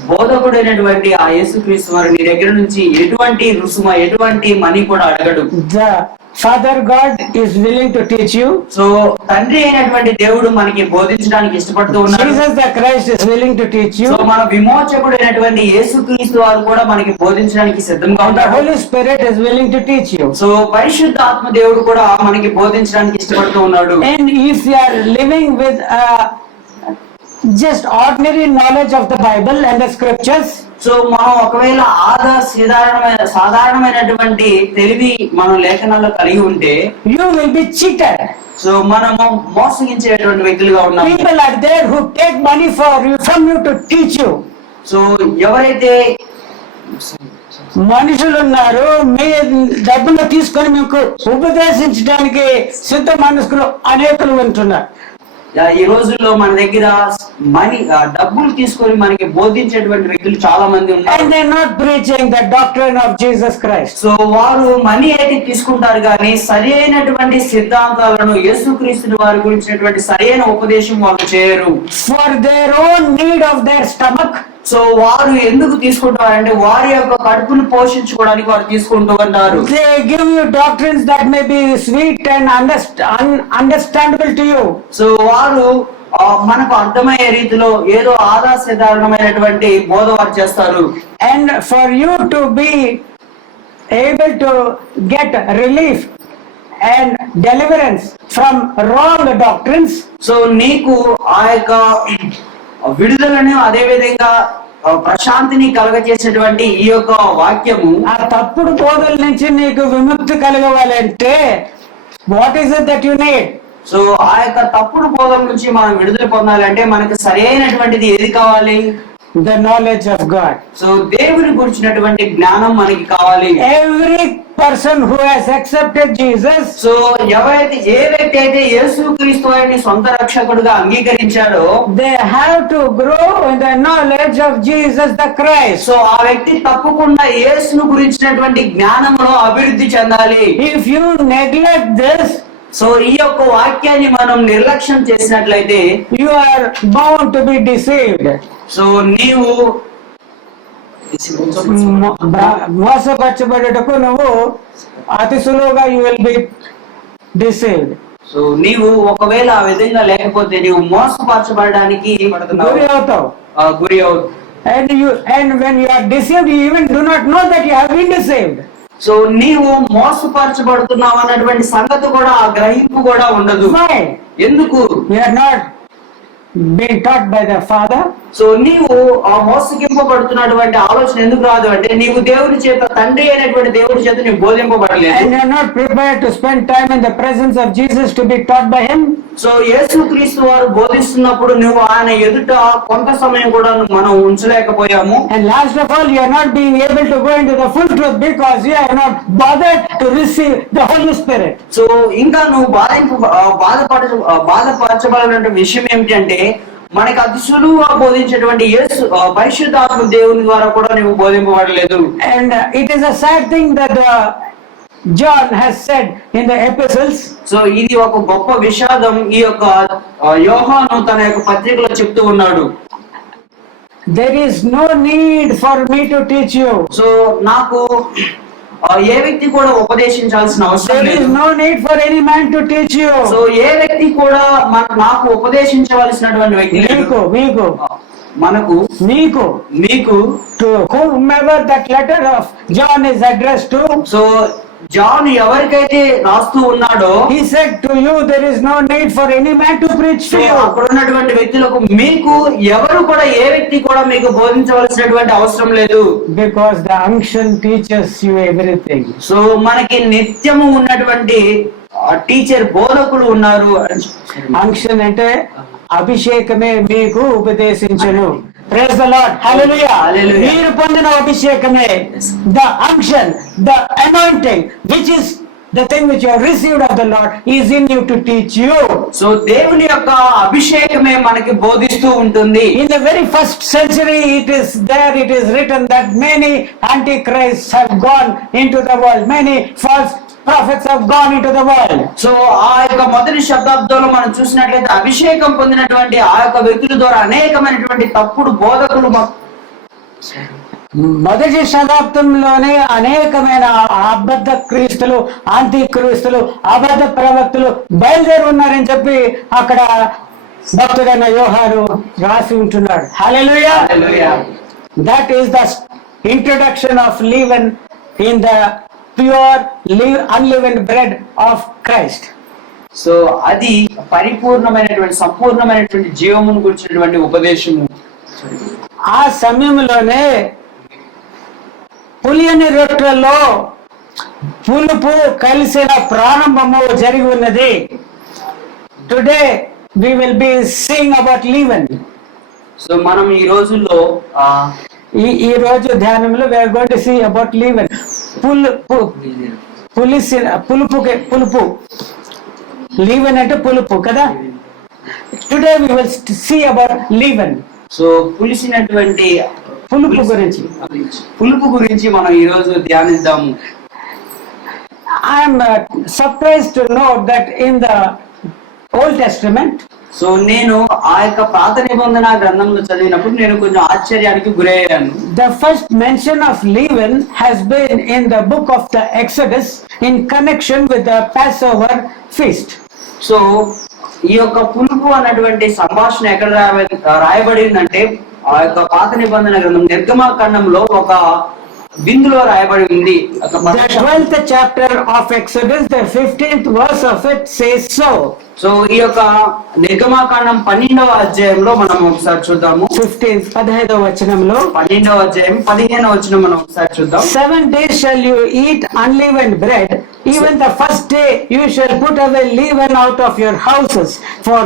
బోధకుడైనటువంటి ఆ యేసుక్రీస్తు వారు నీ దగ్గర నుంచి ఎటువంటి రుసుమ ఎటువంటి మనీ కూడా అడగడు. The Father God is willing to teach you. So తండ్రి అయినటువంటి దేవుడు మనకి బోధించడానికి ఇష్టపడుతూ ఉన్నాడు. Jesus the Christ is willing to teach you. So మన విమోచకుడైనటువంటి యేసుక్రీస్తు వారు కూడా మనకి బోధించడానికి సిద్ధంగా And the ఉన్నాడు. Holy Spirit is willing to teach you. So పరిశుద్ధ ఆత్మ దేవుడు కూడా మనకి బోధించడానికి ఇష్టపడుతూ ఉన్నాడు. And if you are living with just ordinary knowledge of the Bible and the scriptures, so మనం ఒకవేళ సాధారణమైనటువంటి తెలివి మనం లేఖనాల్లో కలిగి ఉంటే you will be cheated. So మనము మోసగించేటువంటి వ్యక్తులుగా ఉన్నాము. People are there who take money from you to teach you. So ఎవరైతే మనుషులు ఉన్నారు, మీ డబ్బులు తీసుకొని మీకు ఉపదేశించడానికి సిద్ధ మనస్కులు అనేకులు ఉంటున్నారు. ఈ రోజుల్లో మన దగ్గర డబ్బులు తీసుకొని మనకి బోధించేటువంటి వ్యక్తులు చాలా మంది ఉన్నారు. And they are not preaching the doctrine of Jesus Christ. So వారు మనీ అయితే తీసుకుంటారు కానీ సరి అయినటువంటి సిద్ధాంతాలను యేసుక్రీస్తు వారి గురించినటువంటి సరైన ఉపదేశం వాళ్ళు చేయరు. For their own need of their stomach, so వారు ఎందుకు తీసుకుంటారంటే వారి యొక్క కడుపును పోషించుకోవడానికి వారు తీసుకుంటూ ఉంటారు. they give you doctrines that may be sweet and understandable to you. So వారు మనకు అర్థమయ్యే రీతిలో ఏదో ఆదాస్యదారణమైనటువంటి బోధ వారు చేస్తారు. And for you to be able to get relief and deliverance from wrong doctrines, so నీకు ఆ యొక్క విడుదలను అదే విధంగా ప్రశాంతిని కలగజేసేటువంటి ఈ యొక్క వాక్యము, ఆ తప్పుడు బోధల నుంచి నీకు విముక్తి కలగవాలంటే what is it that you need? So ఆ యొక్క తప్పుడు బోధల నుంచి మనం విడుదల పొందాలంటే మనకు సరైనటువంటిది ఏది కావాలి? The knowledge of God. So దేవుని గురించినటువంటి జ్ఞానం మనకి కావాలి. Every person who has accepted Jesus, so ఏ వ్యక్తి అయితే యేసుక్రీస్తు వారిని సొంత రక్షకుడుగా అంగీకరించాడో they have to grow in the knowledge of Jesus the Christ. So ఆ వ్యక్తి తప్పకుండా యేసును గురించినటువంటి జ్ఞానంలో అభివృద్ధి చెందాలి. If you neglect this, so ఈ యొక్క వాక్యాన్ని మనం నిర్లక్ష్యం చేసినట్లయితే you are bound to be deceived. So నీవు మోసపరచబడుటకు నువ్వు అతి సులువుగా you will be deceived. So నీవు ఒకవేళ ఆ విధంగా లేకపోతే నీవు మోసపరచబడడానికి గురి అవుతావు. గురి అవుతావు. And when you are deceived, you even do not know that you have been deceived. So నీవు మోసపరచబడుతున్నావు అన్నటువంటి సంగతి కూడా ఆ గ్రహింపు కూడా ఉండదు. Why? ఎందుకు? You are not being taught by the Father. So నీవు ఆ మోసగింపబడుతున్నటువంటి ఆలోచన ఎందుకు రాదు అంటే నీవు దేవుడి చేత తండ్రి అయినటువంటి దేవుడి చేత నీవు బోధింపబడలేదు. And you are not prepared to spend time in the presence of Jesus to be taught by him. So యేసుక్రీస్తు వారు బోధిస్తున్నప్పుడు నువ్వు ఆయన ఎదుట కొంత సమయం కూడా మనం ఉంచలేకపోయాము. And last of all, you are not being able to go into the full truth because you are not bothered to receive the Holy Spirit. So ఇంకా నువ్వు బాధపరచబడిన విషయం ఏమిటంటే మనకి అతి సులువుగా బోధించేటువంటి యేసు పరిశుద్ధాత్మ దేవుని ద్వారా కూడా నువ్వు బోధింపబడలేదు. And it is a sad thing that John has said in the epistles. So ఇది ఒక గొప్ప విషాదం ఈ యొక్క యోహాను తన యొక్క పత్రికలో చెప్తూ ఉన్నాడు. There is no need for me to teach you. So నాకు ఏ వ్యక్తి కూడా ఉపదేశించాల్సిన అవసరం There లేదు. is no need for any man to teach you. So ఏ వ్యక్తి కూడా నాకు ఉపదేశించవలసినటువంటి వ్యక్తి లేదు. మనకు మీకు నీకు to whomever that letter of John is addressed to. So John ఎవరికైతే రాస్తూ ఉన్నాడో he said to you, there is no need for any man to preach to you. అక్కడ ఉన్నటువంటి వ్యక్తులకు మీకు ఎవరు కూడా ఏ వ్యక్తి కూడా మీకు బోధించవలసినటువంటి అవసరం లేదు. Because the unction teaches you everything. So మనకి నిత్యము ఉన్నటువంటి టీచర్ బోధకులు ఉన్నారు. Unction అంటే అభిషేకమే మీకు ఉపదేశించును. Praise the Lord. Hallelujah. Hallelujah. మీరు పొందిన అభిషేకమే, the unction, the anointing, which is the thing which you have received of the Lord, is in you to teach you. So దేవుని యొక్క అభిషేకమే మనకి బోధిస్తూ ఉంటుంది. In the very first century, it is written that many antichrists have gone into the world, many false prophets have gone into the world. So ఆ యొక్క మొదటి శతాబ్దంలో మనం చూసినట్లయితే అభిషేకం పొందినటువంటి ఆ యొక్క వ్యక్తుల ద్వారా అనేకమైనటువంటి తప్పుడు బోధకులు మొదటి శతాబ్దంలోనే అనేకమైన అబద్ధ క్రీస్తులు, అంత్యక్రీస్తులు, అబద్ధ ప్రవక్తలు బయలుదేరి ఉన్నారని చెప్పి అక్కడ భక్తుడైన యోహాను రాసి ఉంటున్నాడు. హల్లెలూయా. హల్లెలూయా. That is the introduction of leaven in the pure unleavened bread of Christ. So అది పరిపూర్ణమైనటువంటి సంపూర్ణమైనటువంటి జీవమును గురించినటువంటి ఉపదేశము. ఆ సమయంలోనే పులియని రొట్టెల్లో పులుపు కలిసిన ప్రారంభము జరిగి ఉన్నది. Today we will be seeing about leaven. So మనం ఈ రోజుల్లో ఈ రోజు ధ్యానంలో we are going to see about leaven. పులుపు leaven అంటే పులుపు కదా. Today we will see about leaven. So పులిసినటువంటి పులుపు గురించి మనం ఈ రోజు ధ్యానిద్దాము. I am surprised to know that in the Old Testament, so నేను ఆ యొక్క పాత నిబంధన గ్రంథంలో చదివినప్పుడు నేను కొంచెం ఆశ్చర్యానికి గురయ్యాను. the first mention of leaven has been in the book of the Exodus in connection with the Passover feast. So ఈ యొక్క పులుపు అన్నటువంటి సంభాషణ ఎక్కడ రాయబడిందంటే ఆ యొక్క పాత నిబంధన గ్రంథం నిర్గమకాండంలో ఒక బిందులో రాయబడి ఉంది. The 12th chapter of Exodus, the 15th verse of it says so. So ఈ యొక్క నిర్గమకాండం 12వ అధ్యాయంలో మనం ఒకసారి చూద్దాము. 15వ వచనంలో 12వ అధ్యాయం 15వ వచనం మనం ఒకసారి చూద్దాం. 7 days shall you eat unleavened bread, even the first day you shall put away leaven out of your houses. For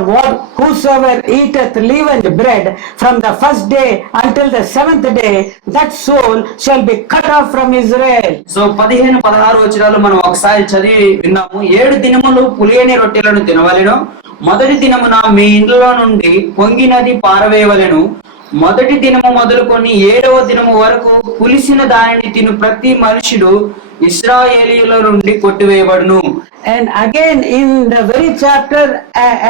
whosoever eateth leavened bread from the first day until the 7th day, that soul shall be cut off from Israel. So 15-16 వచనాలు మనం ఒకసారి చదివి విన్నాము. 7 దినములు పులియని రొట్టెలను తినవలెను. మొదటి దినమున మీ ఇండ్లలో నుండి పొంగినది పారవేయవలెను. మొదటి దినము మొదలుకొని 7వ దినము వరకు పులిసిన దానిని తిను ప్రతి మనుషుడు ఇశ్రాయేలీయుల నుండి కొట్టివేయబడును. And again in the very chapter,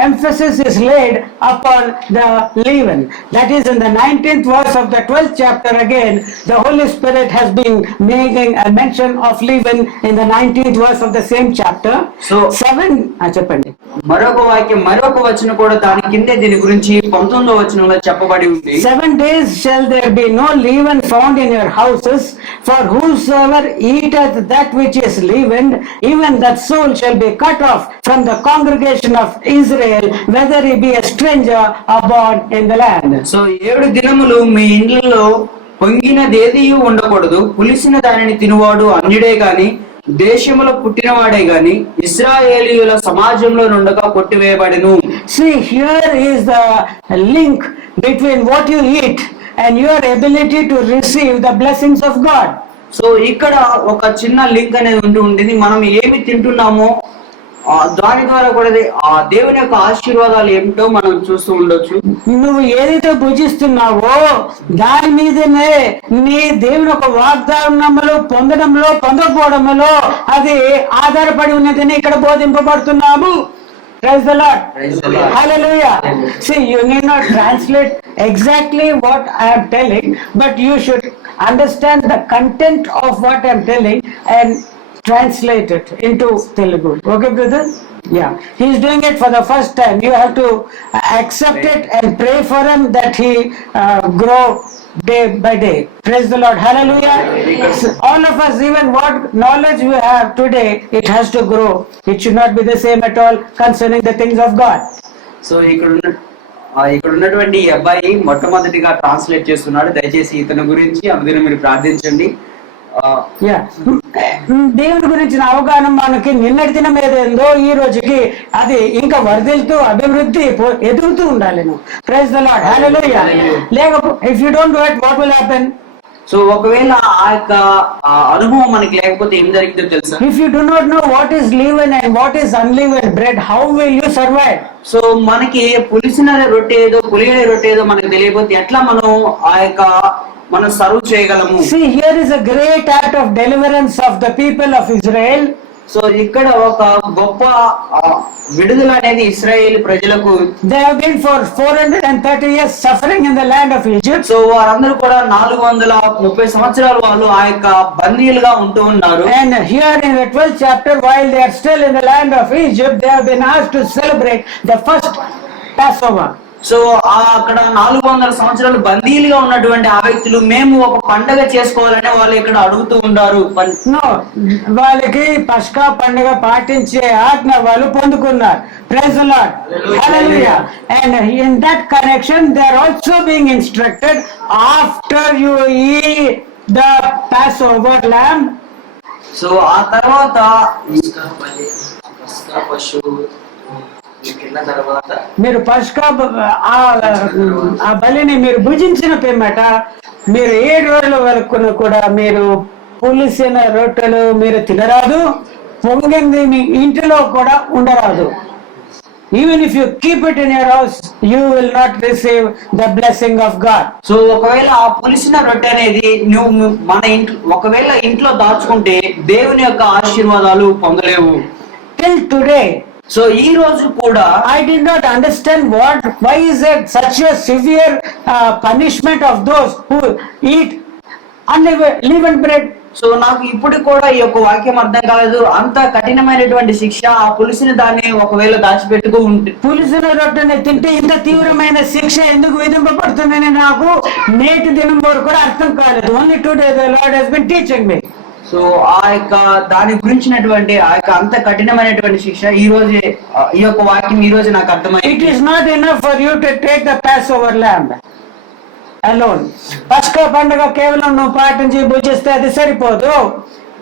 emphasis is laid upon the leaven. That is in the 19th verse of the 12th chapter. Again, the Holy Spirit has been making a mention of leaven in the 19th verse of the same chapter. So 7 చెప్పండి. మరొక వాక్యం మరొక వచనం కూడా దాని కిందే దీని గురించి 19వ వచనంలో చెప్పబడి ఉంది. 7 days shall there be no leaven found in your houses, for whosoever eateth that which is leavened, even that soul shall be cut off from the congregation of Israel, whether he be a stranger or born in the land. So 7 దినములు మీ ఇండ్లలో పొంగినదేదీ ఉండకూడదు. పులిసిన దానిని తినువాడు అన్యుడే గాని దేశములో పుట్టినవాడే గాని ఇశ్రాయేలీయుల సమాజంలో నుండగా కొట్టివేయబడెను. See, here is the link between what you eat and your ability to receive the blessings of God. So ఇక్కడ ఒక చిన్న లింక్ అనేది ఉంటుంది. మనం ఏమి తింటున్నామో దాని ద్వారా కూడా ఆ దేవుని యొక్క ఆశీర్వాదాలు ఏమిటో మనం చూస్తూ ఉండొచ్చు. నువ్వు ఏదైతే భుజిస్తున్నావో దాని మీదనే నీ దేవుని యొక్క వాగ్దానములు పొందకపోవడంలో అది ఆధారపడి ఉన్నదని ఇక్కడ బోధింపబడుతున్నాము. Praise the Lord. Praise the Lord. Hallelujah. See, you need not translate exactly what I am telling, but you should understand the content of what I am telling and translate it into Telugu. Okay, brother? Yeah. He is doing it for the first time. You have to accept it and pray for him that he grow day by day. Praise the Lord. Hallelujah. So all of us, even what knowledge we have today, it has to grow. It should not be the same at all concerning the things of God. So ఇక్కడ ఉన్నటువంటి ఈ అబ్బాయి మొట్టమొదటిగా translate చేస్తున్నాడు. దయచేసి ఇతని గురించి అందులో మీరు ప్రార్థించండి. Yeah. దేవుని గురించిన అవగాహన మనకి నిన్నటి దినం ఏదేందో ఈ రోజుకి అది ఇంకా వర్ధిల్తూ అభివృద్ధి ఎదుగుతూ ఉండాలి. Praise the lord. హల్లెలూయా. లేకపోతే if you don't do it what will happen? So ఒకవేళ ఆ యొక్క అనుభవం మనకి లేకపోతే ఏం జరిగిందో తెలుసా? If you do not know what is leaven and what is unleavened bread, how will you survive? So మనకి పులిసిన రొట్టె ఏదో పులియని రొట్టె ఏదో మనకి తెలియకపోతే ఎట్లా మనం సర్వ్ చేయగలము? See, here is a great act of deliverance of the people of Israel. So ఇక్కడ ఒక గొప్ప విడుదల అనేది ఇశ్రాయేలు ప్రజలకు. They have been for 430 years suffering in the land of Egypt. So వారందరూ కూడా 430 సంవత్సరాలు వాళ్ళు ఆ యొక్క బందీలుగా ఉంటూ ఉన్నారు. And here in the 12th chapter, while they are still in the land of Egypt, they have been asked to celebrate the first Passover. So అక్కడ 400 సంవత్సరాలు బందీలుగా ఉన్నటువంటి ఆ వ్యక్తులు మేము ఒక పండగ చేసుకోవాలని వాళ్ళు ఇక్కడ అడుగుతూ ఉన్నారు. No, వాళ్ళకి పస్కా పండుగ పాటించే ఆజ్ఞ వాళ్ళు పొందుకున్నారు. Praise the Lord. Hallelujah. And in that connection, they are also being instructed after you eat the Passover lamb. So ఆ తర్వాత పశువు తిన్న తర్వాత మీరు పస్కా ఆ బలిని మీరు భుజించిన పిమ్మట మీరు 7 రోజుల వరకు కూడా మీరు పులిసిన రొట్టెలు మీరు తినరాదు, పొంగింది మీ ఇంటిలో కూడా ఉండరాదు. Even if you keep it in your house, you will not receive the blessing of God. So ఒకవేళ ఆ పులిసిన రొట్టె అనేది నువ్వు ఒకవేళ ఇంట్లో దాచుకుంటే దేవుని యొక్క ఆశీర్వాదాలు పొందలేవు. Till today, సో ఈ రోజు కూడా I did not understand why is it such a severe punishment of those who eat unleavened bread. So నాకు ఇప్పుడు కూడా ఈ యొక్క వాక్యం అర్థం కాలేదు. అంత కఠినమైనటువంటి శిక్ష ఆ పులిసిన దాన్ని ఒకవేళ దాచిపెట్టుకు ఉంటే, పులిసిన రొట్టెని తింటే ఇంత తీవ్రమైన శిక్ష ఎందుకు విధింపబడుతుందని నాకు నేటి దినం వరకు కూడా అర్థం కాలేదు. Only today the Lord has been teaching me. So ఆ యొక్క దాని గురించినటువంటి ఆ యొక్క అంత కఠినమైనటువంటి శిక్ష ఈ రోజే ఈ యొక్క వాక్యం ఈ రోజు నాకు అర్థమైంది. It is not enough for you to take the Passover lamb alone. పస్కా పండుగ కేవలం నువ్వు పాటించి భుజిస్తే అది సరిపోదు.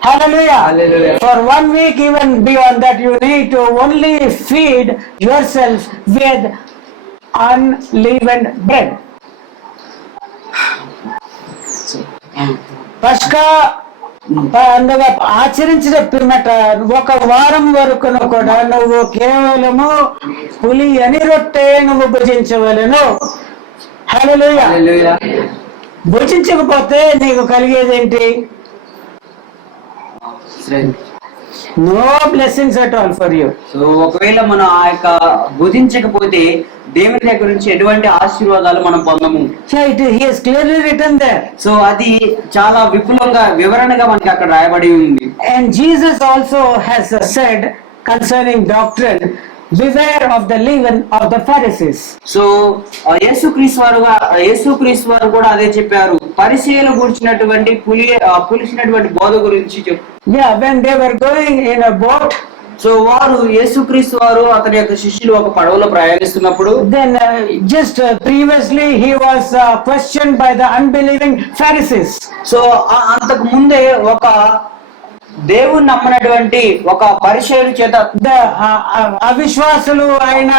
Hallelujah. Hallelujah. For 1 week, even beyond that, you need to only feed yourself with unleavened bread. పస్కా పండుగ ఆచరించిన పిమ్మట 1 వారం వరకు కూడా నువ్వు కేవలము పులి అని రొట్టె నువ్వు భుజించవలెను. హల్లెలూయా. భుజించకపోతే నీకు కలిగేదేంటి? No blessings at all for you. So ఒకవేళ మనం ఆ యొక్క భుజించకపోతే దేవుని దగ్గర నుంచి ఎటువంటి ఆశీర్వాదాలు మనం పొందము. He has clearly written there. So అది చాలా వివరణగా మనకి అక్కడ రాయబడి ఉంది. And Jesus also has said concerning doctrine, beware of the leaven of the Pharisees. So యేసుక్రీస్తు వారు కూడా అదే చెప్పారు. పరిసయ్యుల గురించినటువంటి పులిసినటువంటి బోధ గురించి చెప్పారు. Yeah, when they were going in a boat, so వారు యేసుక్రీస్తు వారు అతని యొక్క శిష్యులు ఒక పడవలో ప్రయాణిస్తున్నప్పుడు, then just previously he was questioned by the unbelieving Pharisees. So అంతకు ముందే ఒక దేవుని నమ్మనటువంటి ఒక పరిచయుల చేత అవిశ్వాసులు ఆయన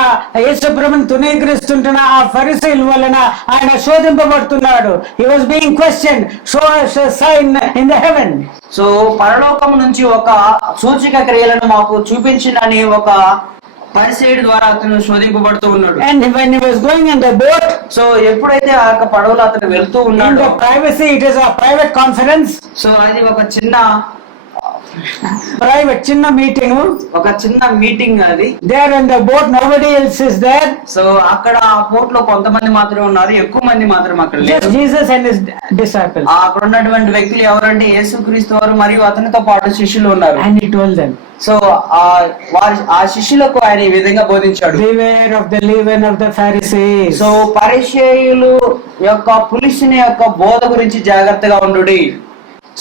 యేసు ప్రభువుని తునీకరిస్తుంటున్న ఆ ఫరిసీయుల వలన ఆయన శోధింపబడుతున్నాడు. He was being questioned. Show us a sign in the heaven. So పరలోకం నుంచి ఒక సూచక క్రియలను మాకు చూపించినని ఒక పరిచయుడి ద్వారా అతను శోధింపబడుతూ ఉన్నాడు. And when he was going in the boat, so ఎప్పుడైతే ఆ యొక్క పడవలో అతను వెళ్తూ ఉన్నాడు, in the privacy, it is a private conference. So అది ఒక చిన్న private chinna meeting. ఒక చిన్న మీటింగ్ అది. There in the boat, nobody else is there. So అక్కడ ఆ బోట్ లో కొంతమంది మాత్రమే ఉన్నారు, ఎక్కువ మంది మాత్రం అక్కడ Just లేరు. Jesus and his disciples. అక్కడ ఉన్నటువంటి వ్యక్తులు ఎవరంటే యేసుక్రీస్తు వారు మరియు అతనితో పాటు శిష్యులు ఉన్నారు. And he told them, so ఆ శిష్యులకు ఆయన ఈ విధంగా బోధించాడు. beware of the leaven of the Pharisees. So పరిసయ్యులు యొక్క పులిసిన యొక్క బోధ గురించి జాగ్రత్తగా ఉండుడి.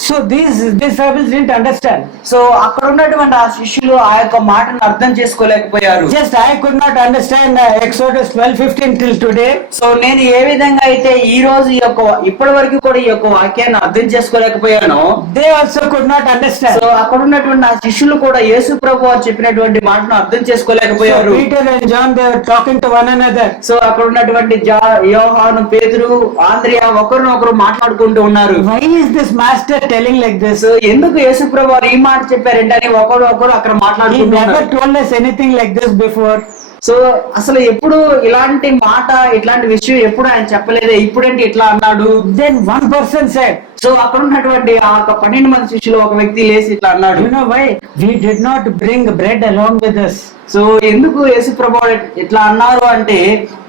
So these disciples didn't understand. So అక్కడ ఉన్నటువంటి ఆ శిష్యులు ఆ యొక్క మాటను అర్థం చేసుకోలేకపోయారు. Just I could not understand Exodus 12:15 till today. So నేను ఏ విధంగా అయితే ఈ రోజు ఈ యొక్క ఇప్పటి వరకు కూడా ఈ యొక్క వాక్యాన్ని అర్థం చేసుకోలేకపోయాను, They also could not understand. So అక్కడ ఉన్నటువంటి ఆ శిష్యులు కూడా యేసు ప్రభు వారు చెప్పినటువంటి మాటను అర్థం So చేసుకోలేకపోయారు. Peter and John, they were talking to one another. So అక్కడ ఉన్నటువంటి యోహాను, పేతురు, ఆంద్రియా ఒకరినొకరు మాట్లాడుకుంటూ ఉన్నారు. Why is this master telling like this? So ఎందుకు యేసు ప్రభు వారు ఈ మాట చెప్పారంటే అని ఒకరు అక్కడ He మాట్లాడుకుంటున్నారు. never told us anything like this before. So అసలు ఎప్పుడు ఇలాంటి మాట ఇట్లాంటి విషయం ఎప్పుడు ఆయన చెప్పలేదే, ఇప్పుడేంటి ఇట్లా అన్నాడు. Then one person said, so అక్కడ ఉన్నటువంటి ఆ 12 మంది శిష్యులు ఒక వ్యక్తి లేచి ఇట్లా అన్నాడు. you know why? We did not bring bread along with us. So ఎందుకు యేసు ప్రభువు ఇట్లా అన్నారు అంటే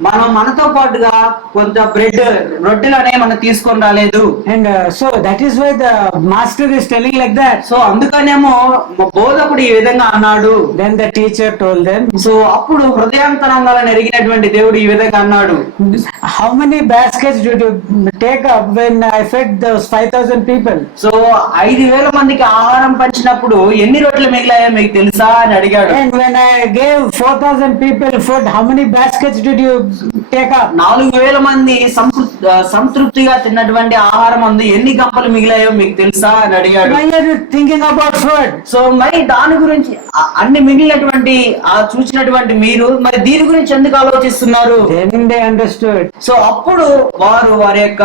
మనం మనతో పాటుగా కొంత బ్రెడ్ రొట్టెలు అనేవి మనం తీసుకొని రాలేదు. And so that is why the master is telling like that. So అందుకనేమో మా బోధకుడు ఈ విధంగా అన్నాడు. Then the teacher told them, so అప్పుడు హృదయాంతరంగాలను ఎరిగినటువంటి దేవుడు ఈ విధంగా అన్నాడు. how many baskets did you take up when I fed those 5,000 people? So 5,000 మందికి ఆహారం పంచినప్పుడు ఎన్ని రొట్టెలు మిగిలాయో మీకు తెలుసా అని అడిగాడు. And when I gave 4,000 people food, how many baskets did you take up? 4,000 మంది సంతృప్తిగా తిన్నటువంటి ఆహారం అందు ఎన్ని గంపలు మిగిలాయో మీకు తెలుసా అని అడిగాడు. Why are you thinking about food? So మరి దాని గురించి అన్ని మిగిలినటువంటి చూసినటువంటి మీరు మరి దీని గురించి ఎందుకు ఆలోచిస్తున్నారు? Then they understood సో అప్పుడు వారి యొక్క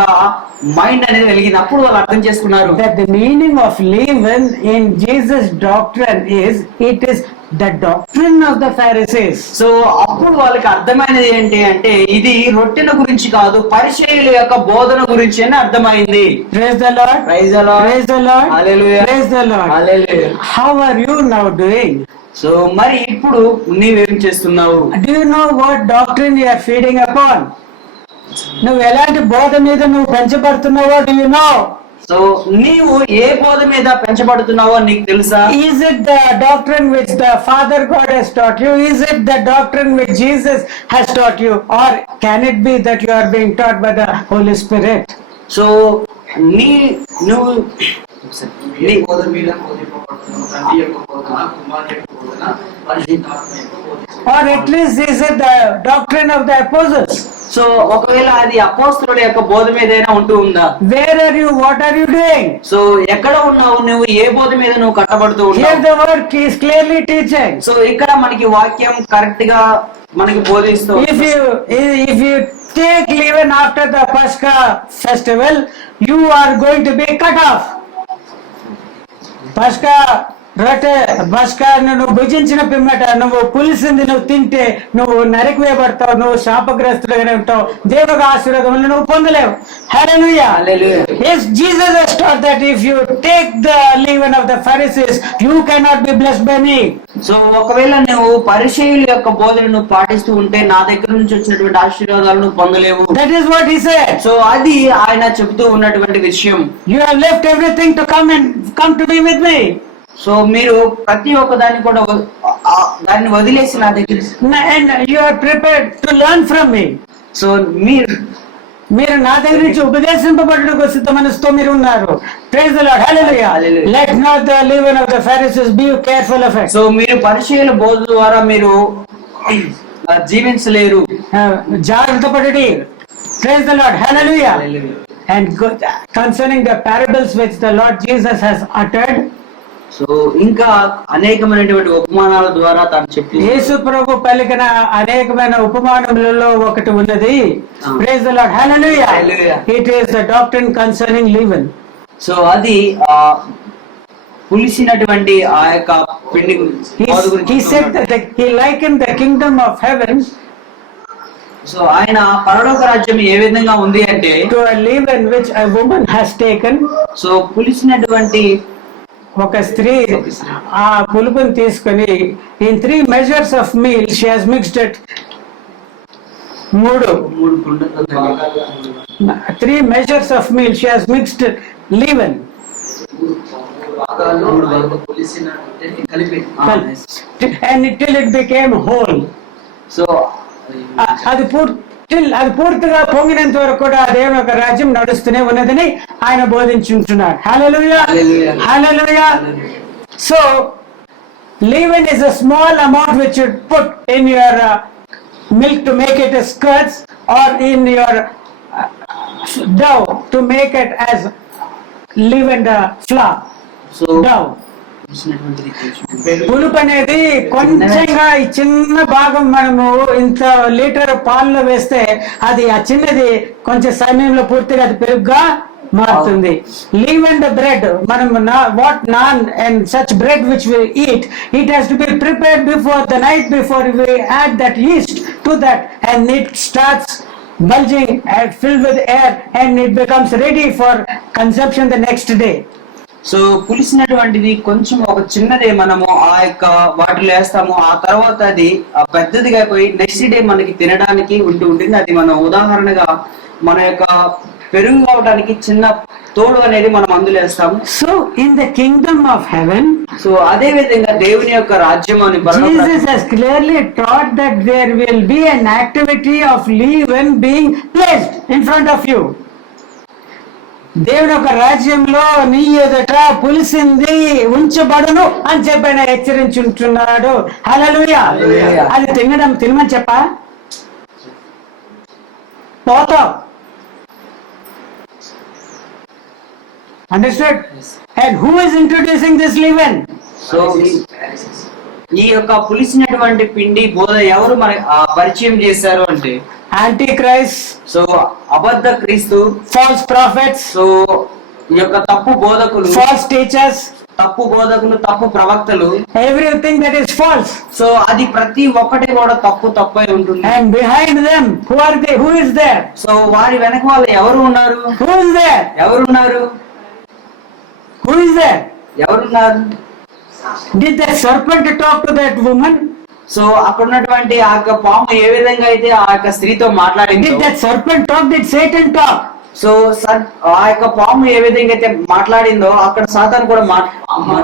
మైండ్ అనేది వెలిగింది. అప్పుడు వాళ్ళు అర్థం చేసుకున్నారు that the meaning of leaven in Jesus' doctrine is, it is the doctrine of the Pharisees. So అప్పుడు వాళ్ళకి అర్థమైనది ఏంటి అంటే ఇది రొట్టెల గురించి కాదు, పరిసయ్యుల యొక్క బోధన గురించి అని అర్థమైంది. Praise the Lord. Praise the Lord. Praise the Lord. Hallelujah. Praise the Lord. Hallelujah. How are you now doing? So మరి ఇప్పుడు నీవేం చేస్తున్నావు? Do you know what doctrine you are feeding upon? నువ్వు ఎలాంటి బోధ మీద నువ్వు పెంచబడుతున్నావో do you know? సో నీవు ఏ బోధ మీద పెంచబడుతున్నావో నీకు తెలుసా? Is it the doctrine which the Father God has taught you? Is it the doctrine which Jesus has taught you? Or can it be that you are being taught by the Holy Spirit? So నువ్వు ఏ బోధ మీద బోధింపబడుతున్నావు? తండ్రి యొక్క బోధన, కుమారుని యొక్క బోధన, పరిశుద్ధాత్మ యొక్క బోధన. Or at least is it the doctrine of the apostles? So ఒకవేళ అది అపోస్తలుల యొక్క బోధ మీద ఉంటూ ఉందా? Where are you? What are you doing? So ఎక్కడ ఉన్నావు నువ్వు? ఏ బోధ మీద నువ్వు కట్టబడుతూ Here ఉన్నావు? the word is clearly teaching. So ఇక్కడ మనకి వాక్యం కరెక్ట్ గా మనకి బోధిస్తూ If you take leaven after the Pascha festival, you are going to be cut off. Pascha రొట్టె బస్కాను నువ్వు భుజించిన పిమ్మట నువ్వు పులిసింది నువ్వు తింటే నువ్వు నరికివేయబడతావు, నువ్వు శాపగ్రస్తుడుగానే ఉంటావు, దేవుడు ఆశీర్వాదములను నువ్వు పొందలేవు. హల్లెలూయా. Hallelujah. Yes, Jesus has taught that if you take the leaven of the Pharisees, you cannot be blessed by me. So ఒకవేళ నువ్వు పరిసయ్యుల యొక్క బోధన నువ్వు పాటిస్తూ ఉంటే నా దగ్గర నుంచి వచ్చినటువంటి ఆశీర్వాదాలను పొందలేవు. That is what he said. So అది ఆయన చెబుతూ ఉన్నటువంటి విషయం. You have left everything to come to be with me. So మీరు ప్రతి ఒక్క దాన్ని కూడా దాన్ని వదిలేసి నా దగ్గర And you are prepared to learn from me. So మీరు నా దగ్గర నుంచి ఉపదేశింపబడడానికి సిద్ధ మనసుతో మీరు ఉన్నారు. Praise the Lord. Hallelujah. Hallelujah. Let not the leaven of the Pharisees be careful of it. So మీరు పరిచయాల బోధ ద్వారా మీరు జీవించలేరు. జాగ్రత్త పడండి. Praise the Lord. Hallelujah. And concerning the parables which the Lord Jesus has uttered, so ఇంకా అనేకమైనటువంటి ఉపమానాల ద్వారా తాను చెప్పి యేసు ప్రభు పలికిన అనేకమైన ఉపమానములలో ఒకటి ఉన్నది. Praise the Lord. Hallelujah. Hallelujah. It is the doctrine concerning leaven. So అది పులిసినటువంటి ఆ యొక్క పిండి He said that he likened the kingdom of heaven so ఆయన పరలోక రాజ్యం ఏ విధంగా ఉంది అంటే to a leaven which a woman has taken so పులిసినటువంటి ఒక స్త్రీ ఆ పులుపుని తీసుకొని in 3 measures of meal she has mixed it. 3 measures of meal she has mixed leaven. And till it became whole. So అది పూర్తిగా పొంగినంత వరకు కూడా దేవుని యొక్క రాజ్యం నడుస్తూనే ఉన్నదని ఆయన బోధించుంటున్నాడు. Hallelujah, hallelujah. So leaven is a small amount which you put in your milk to make it as curds, or in your dough to make it as leavened flour. So Dough. పులుపు అనేది కొంచెంగా ఈ చిన్న భాగం మనము ఇంత litre పాలలో వేస్తే అది ఆ చిన్నది కొంచెం సమయంలో పూర్తిగా అది పెరుగుగా మారుతుంది. లీవ్ అండ్ బ్రెడ్ మనం what naan and such bread which we eat, it has to be prepared before the night before we add that yeast to that and it starts bulging and filled with air and it becomes ready for consumption the next day. So పులిసినటువంటిది కొంచెం ఒక చిన్నదే మనము ఆ యొక్క వాటిలో వేస్తాము, ఆ తర్వాత అది పెద్దదిగా అయిపోయి నెక్స్ట్ డే మనకి తినడానికి ఉంటుంది. అది మన ఉదాహరణగా మన యొక్క పెరుగు అవడానికి చిన్న తోడు అనేది మనం అందులో వేస్తాము. So in the kingdom of heaven, so అదే విధంగా దేవుని యొక్క రాజ్యం అని Jesus has clearly taught that there will be an activity of leaven being placed in front of you. దేవుని యొక్క రాజ్యంలో నీ ఎదుట పులిసింది ఉంచబడును అని చెప్పి ఆయన హెచ్చరించుంటున్నాడు. హల్లెలూయా. అది తినమని చెప్పా పోతావు. Understood? And who is introducing this leaven? So ఈ యొక్క పులిసినటువంటి పిండి బోధ ఎవరు మన పరిచయం చేశారు అంటే Antichrist, సో అబద్ధ క్రీస్తు, false prophets, సో ఈ యొక్క తప్పు బోధకులు, false teachers, తప్పు బోధకులు, తప్పు ప్రవక్తలు, everything that is false. So అది ప్రతి ఒక్కటి కూడా తప్పై ఉంటుంది. And behind them, who are they? Who is there? So వారి వెనక వాళ్ళు ఎవరు ఉన్నారు? Who is there? ఎవరున్నారు? Who is there? ఎవరున్నారు? Did the serpent talk to that woman? So అక్కడ ఉన్నటువంటి ఆ యొక్క పాము ఏ విధంగా అయితే ఆ యొక్క స్త్రీతో మాట్లాడింది, Did that serpent talk? Did Satan talk? So ఆ యొక్క పాము ఏ విధంగా అయితే మాట్లాడిందో అక్కడ సాతాను కూడా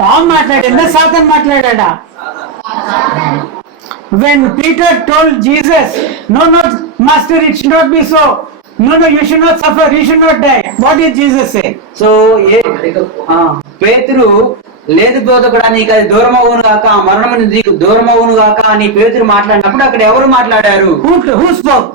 పాము మాట్లాడిందా సాతాన్ మాట్లాడా? When Peter told Jesus, no, master, it should not be so. No, you should not suffer, you should not die. What did Jesus say? So పేతురు లేదు బోధకుడా, నీకు అది దూరం అవును గాక, ఆ మరణం నీకు దూరం అవును గాక అని పేతురు మాట్లాడినప్పుడు అక్కడ ఎవరు మాట్లాడారు? Who spoke?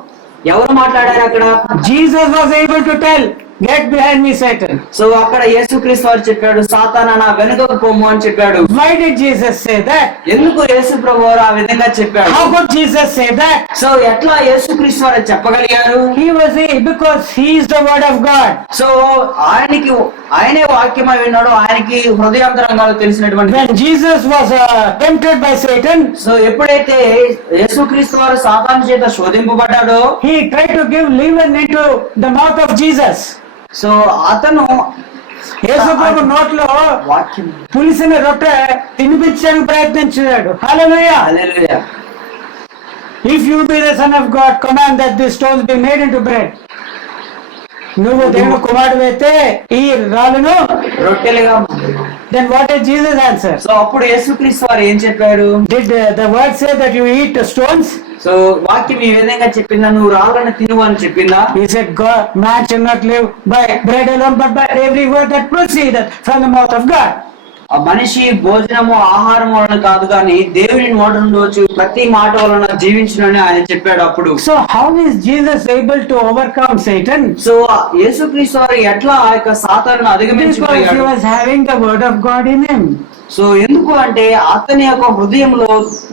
ఎవరు మాట్లాడారు అక్కడ? Jesus was able to tell, get behind me, Satan. So అక్కడ యేసుక్రీస్తు వారు చెప్పాడు, సాతానా నా వెనుకకు పొమ్ము అని చెప్పాడు. Why did Jesus say that? ఎందుకు యేసు ప్రభు వారు ఆ విధంగా చెప్పాడు? How could Jesus say that? So ఎట్లా యేసుక్రీస్తు వారు చెప్పగలిగారు? Because he is the word of God. So ఆయనే వాక్యమై విన్నాడు, ఆయనకి హృదయాంతరంగాలు తెలిసినటువంటి. When Jesus was tempted by Satan, so ఎప్పుడైతే యేసుక్రీస్తు వారు సాతాను చేత శోధింపబడ్డాడో, he tried to give leaven into the mouth of Jesus. So అతను యేసు ప్రభు నోట్లో వాక్యం పులిసిన రొట్టె తినిపించడానికి ప్రయత్నించాడు. హల్లెలూయా. హల్లెలూయా. If you be the son of God, command that these stones be made into bread. నువ్వు దేవుని కుమారుడు అయితే ఈ రాళ్ళను రొట్టెలుగా. Then what did Jesus answer? So అప్పుడు యేసుక్రీస్తు వారు ఏం చెప్పారు? Did the word say that you eat stones? So వాక్యం ఈ విధంగా చెప్పిందా, నువ్వు రాళ్ళను తిను అని చెప్పిందా? He said, God, man should not live by bread alone, but by every word that proceedeth from the mouth of God. ఆ మనిషి భోజనము ఆహారం వలన కాదు కానీ దేవుని నోటి నుండి వచ్చి ప్రతి మాట వలన జీవించునని ఆయన చెప్పాడు. అప్పుడు So how is Jesus able to overcome Satan? So యేసుక్రీస్తు వారు ఎట్లా ఆ యొక్క సాతానును Because he అధిగమించగలిగాడు? was having the word of God in him. So ఎందుకు అంటే అతని యొక్క హృదయంలో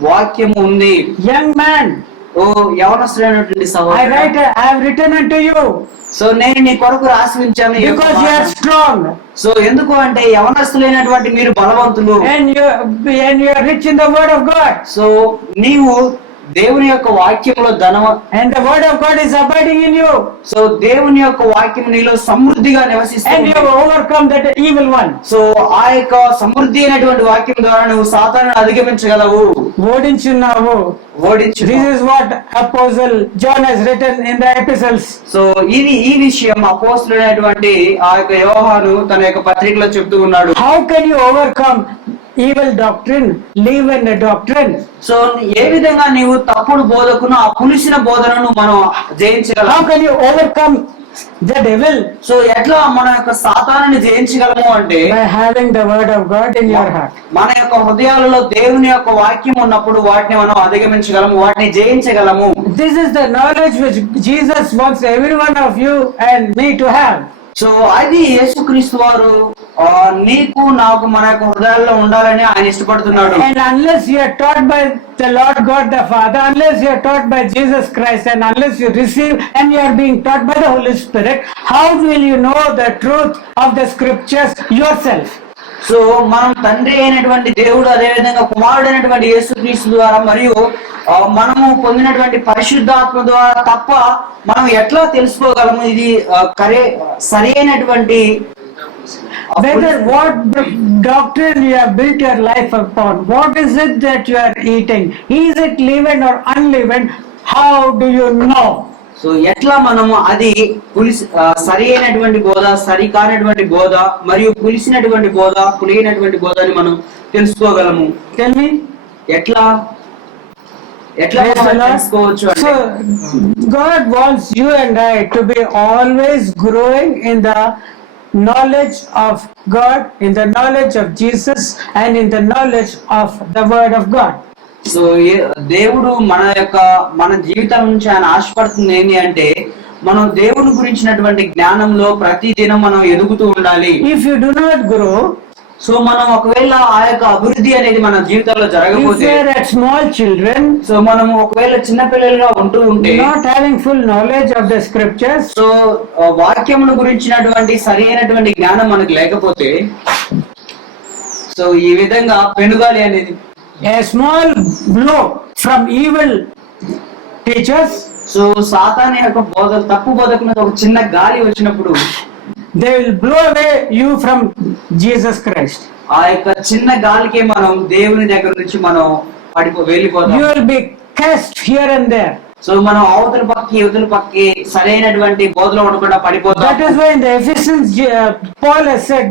వాక్యం ఉంది. Young man, ఓ యవనస్తుడైనటువంటి I సహోదరుడా, have written unto you so నేను నీ కొరకు రాసి ఉంచాను. because you are strong so ఎందుకు అంటే యవనస్తులైనటువంటి మీరు బలవంతులు, and you are rich in the word of God. So నీవు దేవుని యొక్క వాక్యంలో ధనం, and the word of God is abiding in you, so దేవుని యొక్క వాక్యం నీలో సమృద్ధిగా and you నివసిస్తుంది. have overcome that evil one. So ఆ యొక్క సమృద్ధి అయినటువంటి వాక్యం ద్వారా నువ్వు సాతాను అధిగమించగలవు, ఓడించున్నావు. ఓడించు. This is what Apostle John has written in the epistles. So ఈ విషయం అపోస్తలుడైనటువంటి ఆ యొక్క యోహాను తన యొక్క పత్రికలో చెప్తూ ఉన్నాడు. How can you overcome evil doctrine, live in the doctrine? So ఏ విధంగా నీవు తప్పుడు బోధకును ఆ పులిసిన బోధనను మనం జయించగలం? How can you overcome the devil? So ఎట్లా మన యొక్క సాతానుని జయించగలము అంటే By having the word of God in your heart. మన యొక్క హృదయాలలో దేవుని యొక్క వాక్యం ఉన్నప్పుడు వాటిని మనం అధిగమించగలము, వాటిని జయించగలము. This is the knowledge which Jesus wants every one of you and me to have. So అది యేసుక్రీస్తు వారు నీకు నాకు మన యొక్క హృదయాల్లో ఉండాలని ఆయన ఇష్టపడుతున్నాడు. And unless you are taught by the Lord God the Father, unless you are taught by Jesus Christ, and unless you receive and you are being taught by the Holy Spirit, how will you know the truth of the scriptures yourself? So మనం తండ్రి అయినటువంటి దేవుడు, అదే విధంగా కుమారుడు అయినటువంటి యేసుక్రీస్తు ద్వారా మరియు మనము పొందినటువంటి పరిశుద్ధాత్మ ద్వారా తప్ప మనం ఎట్లా తెలుసుకోగలము ఇది సరి అయినటువంటి Whether what doctrine you have built your life upon, what is it that you are eating? Is it leavened or unleavened? How do you know? So ఎట్లా మనము అది సరి అయినటువంటి బోధ, సరి కానటువంటి బోధ మరియు పులిసినటువంటి బోధ, పులిగినటువంటి బోధ అని మనం తెలుసుకోగలము? Tell me. ఎట్లా మనం తెలుసుకోవచ్చు అంటే So God wants you and I to be always growing in the knowledge of God, in the knowledge of Jesus, and in the knowledge of the word of God. So దేవుడు మన జీవితం నుంచి ఆయన ఆశపడుతుంది ఏంటి అంటే మనం దేవుని గురించినటువంటి జ్ఞానంలో ప్రతి దినం మనం ఎదుగుతూ ఉండాలి. If you do not grow, so మనం ఒకవేళ ఆ యొక్క అభివృద్ధి అనేది మన జీవితంలో if జరగకపోతే, you are at small children, so మనం ఒకవేళ చిన్న పిల్లలుగా ఉంటూ ఉంటే, not having full knowledge of the scriptures, so వాక్యమును గురించినటువంటి సరి అయినటువంటి జ్ఞానం మనకు లేకపోతే, సో ఈ విధంగా పెనుగాలి అనేది, a small blow from evil teachers, so సాతాను యొక్క తప్పు బోధకులకు ఒక చిన్న గాలి వచ్చినప్పుడు they will blow away you from Jesus Christ. ఆ యొక్క చిన్న గాలికే మనం దేవుని దగ్గర నుంచి మనం వెళ్ళిపోతాం. You will be cast here and there. So మనం అవతల పక్కకి యువతల పక్కకి సరైనటువంటి బోధలో ఉండకుండా పడిపోతాం. That is why in the Ephesians Paul has said,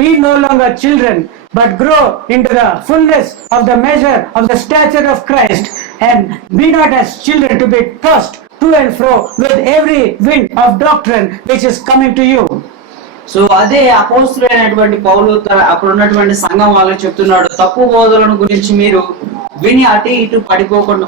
be no longer children, but grow into the fullness of the measure of the stature of Christ, and be not as children to be tossed to and fro with every wind of doctrine which is coming to you. So అదే అపోస్తలుడైనటువంటి పౌలు అక్కడ ఉన్నటువంటి సంఘం వాళ్ళకి చెప్తున్నాడు, తప్పు బోధలను గురించి మీరు విని అటు ఇటు పడిపోకుండా.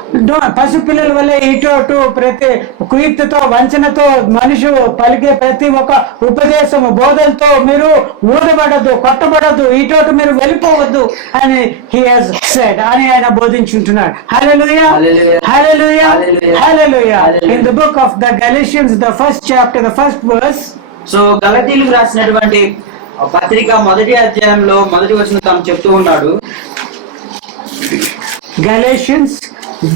పసిపిల్లల వల్ల ఇటు అటు ప్రతి కుయుక్తితో వంచనతో మనిషి పలికే ప్రతి ఒక్క ఉపదేశము బోధలతో మీరు ఊదబడద్దు, కొట్టబడద్దు, ఇటు అటు మీరు వెళ్ళిపోవద్దు అని he has said అని ఆయన బోధించుంటున్నాడు. Hallelujah, hallelujah, hallelujah. In the book of the Galatians, the first chapter, the first verse, so గలతీయులకు రాసినటువంటి పత్రిక మొదటి అధ్యాయంలో మొదటి వచనం తాను చెప్తూ ఉన్నాడు. Galatians,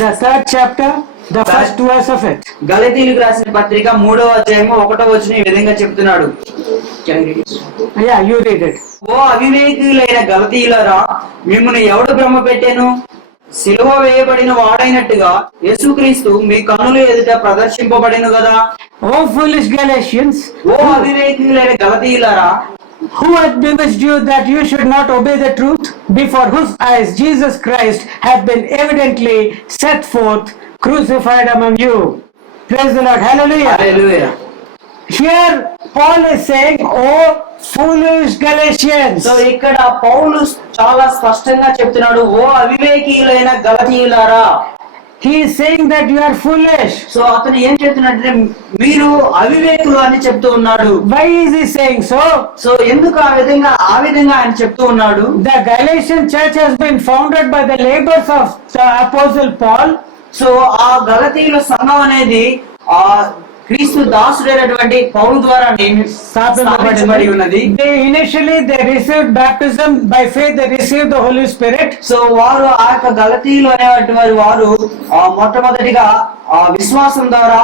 the third chapter, the first verse of it. గలతీయులకు రాసిన పత్రిక 3వ అధ్యాయము 1వ వచనం ఈ విధంగా చెప్తున్నాడు. Yeah, you read it. ఓ అవివేకులైన గలతీయులారా, మిమ్మల్ని ఎవడు భ్రమ పెట్టాను? సిలువ వేయబడిన వాడైనట్టుగా యేసుక్రీస్తు మీ కన్నుల ఎదుట ప్రదర్శింపబడిను కదా. Oh foolish Galatians, ఓ అవివేకులైన గలతీయులారా, who hath bewitched you that you should not obey the truth, before whose eyes Jesus Christ hath been evidently set forth, crucified among you. Praise the Lord. Hallelujah. Hallelujah. Here Paul is saying, oh foolish Galatians. So ఇక్కడ పౌలు చాలా స్పష్టంగా చెప్తున్నాడు, ఓ అవివేకీయులైన గలతీయులారా. He is saying that you are foolish. So అతను ఏం చెప్తున్నాడంటే మీరు అవివేకులు అని చెప్తూ ఉన్నాడు. Why is he saying so? So ఎందుకు ఆ విధంగా ఆయన చెప్తూ ఉన్నాడు? The Galatian church has been founded by the labors of the apostle Paul. So ఆ గలతీయుల సంఘం అనేది ఆ క్రీస్తు దాసుడైనటువంటి పౌలు ద్వారా స్థాపించబడి ఉన్నది. They received baptism by faith. They received the Holy Spirit. So వారు ఆ యొక్క గలతీలో అనేటువంటి వారు మొట్టమొదటిగా విశ్వాసం ద్వారా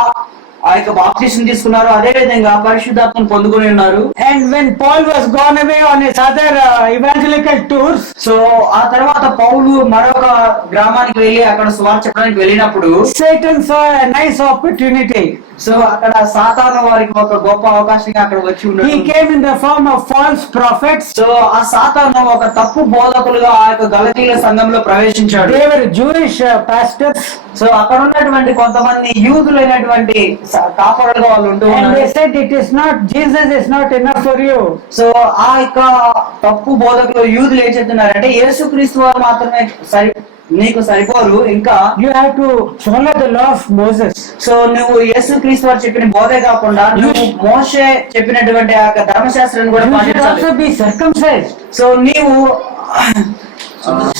ఆ యొక్క బాప్తిసం తీసుకున్నారు. అదే విధంగా పరిశుద్ధాత్మను పొందుకొని ఉన్నారు. And when Paul was gone away on his other evangelical tours, so ఆ తర్వాత పౌలు మరొక గ్రామానికి వెళ్ళి అక్కడ సువార్త చెప్పడానికి వెళ్ళినప్పుడు Satan saw a nice opportunity. So అక్కడ సాతాను వారికి ఒక గొప్ప అవకాశంగా అక్కడ వచ్చి ఉన్నాడు. He came in the form of false prophets. So ఆ సాతాను ఒక తప్పు బోధకులుగా ఆ యొక్క గలతీల సంఘంలో ప్రవేశించాడు. They were Jewish pastors. So అక్కడ ఉన్నటువంటి కొంతమంది యూదులైనటువంటి కాపరులుగా వాళ్ళు ఉంటూ And ఉన్నారు. they said, it is not, Jesus is not enough for you. So ఆ యొక్క తప్పు బోధకులు యూదులు ఏం చెప్తున్నారంటే యేసుక్రీస్తు వారు మాత్రమే నీకు సరిపోరు, ఇంకా You have to follow the law of Moses. So నువ్వు యేసుక్రీస్తు వారు చెప్పిన బోధే కాకుండా నువ్వు మోషే చెప్పినటువంటి ఆ యొక్క ధర్మశాస్త్రాన్ని కూడా You should పాటించాలి. also be circumcised. సో నీవు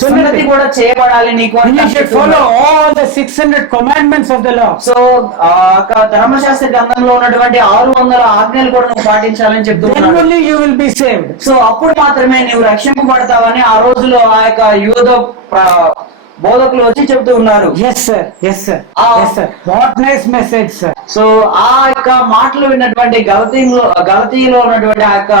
సున్నతి కూడా చేయబడాలి నీకు అని You should follow చెప్తున్నారు. all the 600 commandments of the law. So ఆ యొక్క ధర్మశాస్త్ర గ్రంథంలో ఉన్నటువంటి 600 ఆజ్ఞలు కూడా నువ్వు పాటించాలని Then చెప్తున్నాడు. only you will be saved. So అప్పుడు మాత్రమే నీవు రక్షింపబడతావని ఆ రోజులో ఆ యొక్క యూద బోధకులు వచ్చి చెప్తూ ఉన్నారు. Yes, sir. Yes, sir. Ah. Yes, sir. What nice message, sir. So ఆ యొక్క మాటలు విన్నటువంటి గలతీలో ఉన్నటువంటి ఆ యొక్క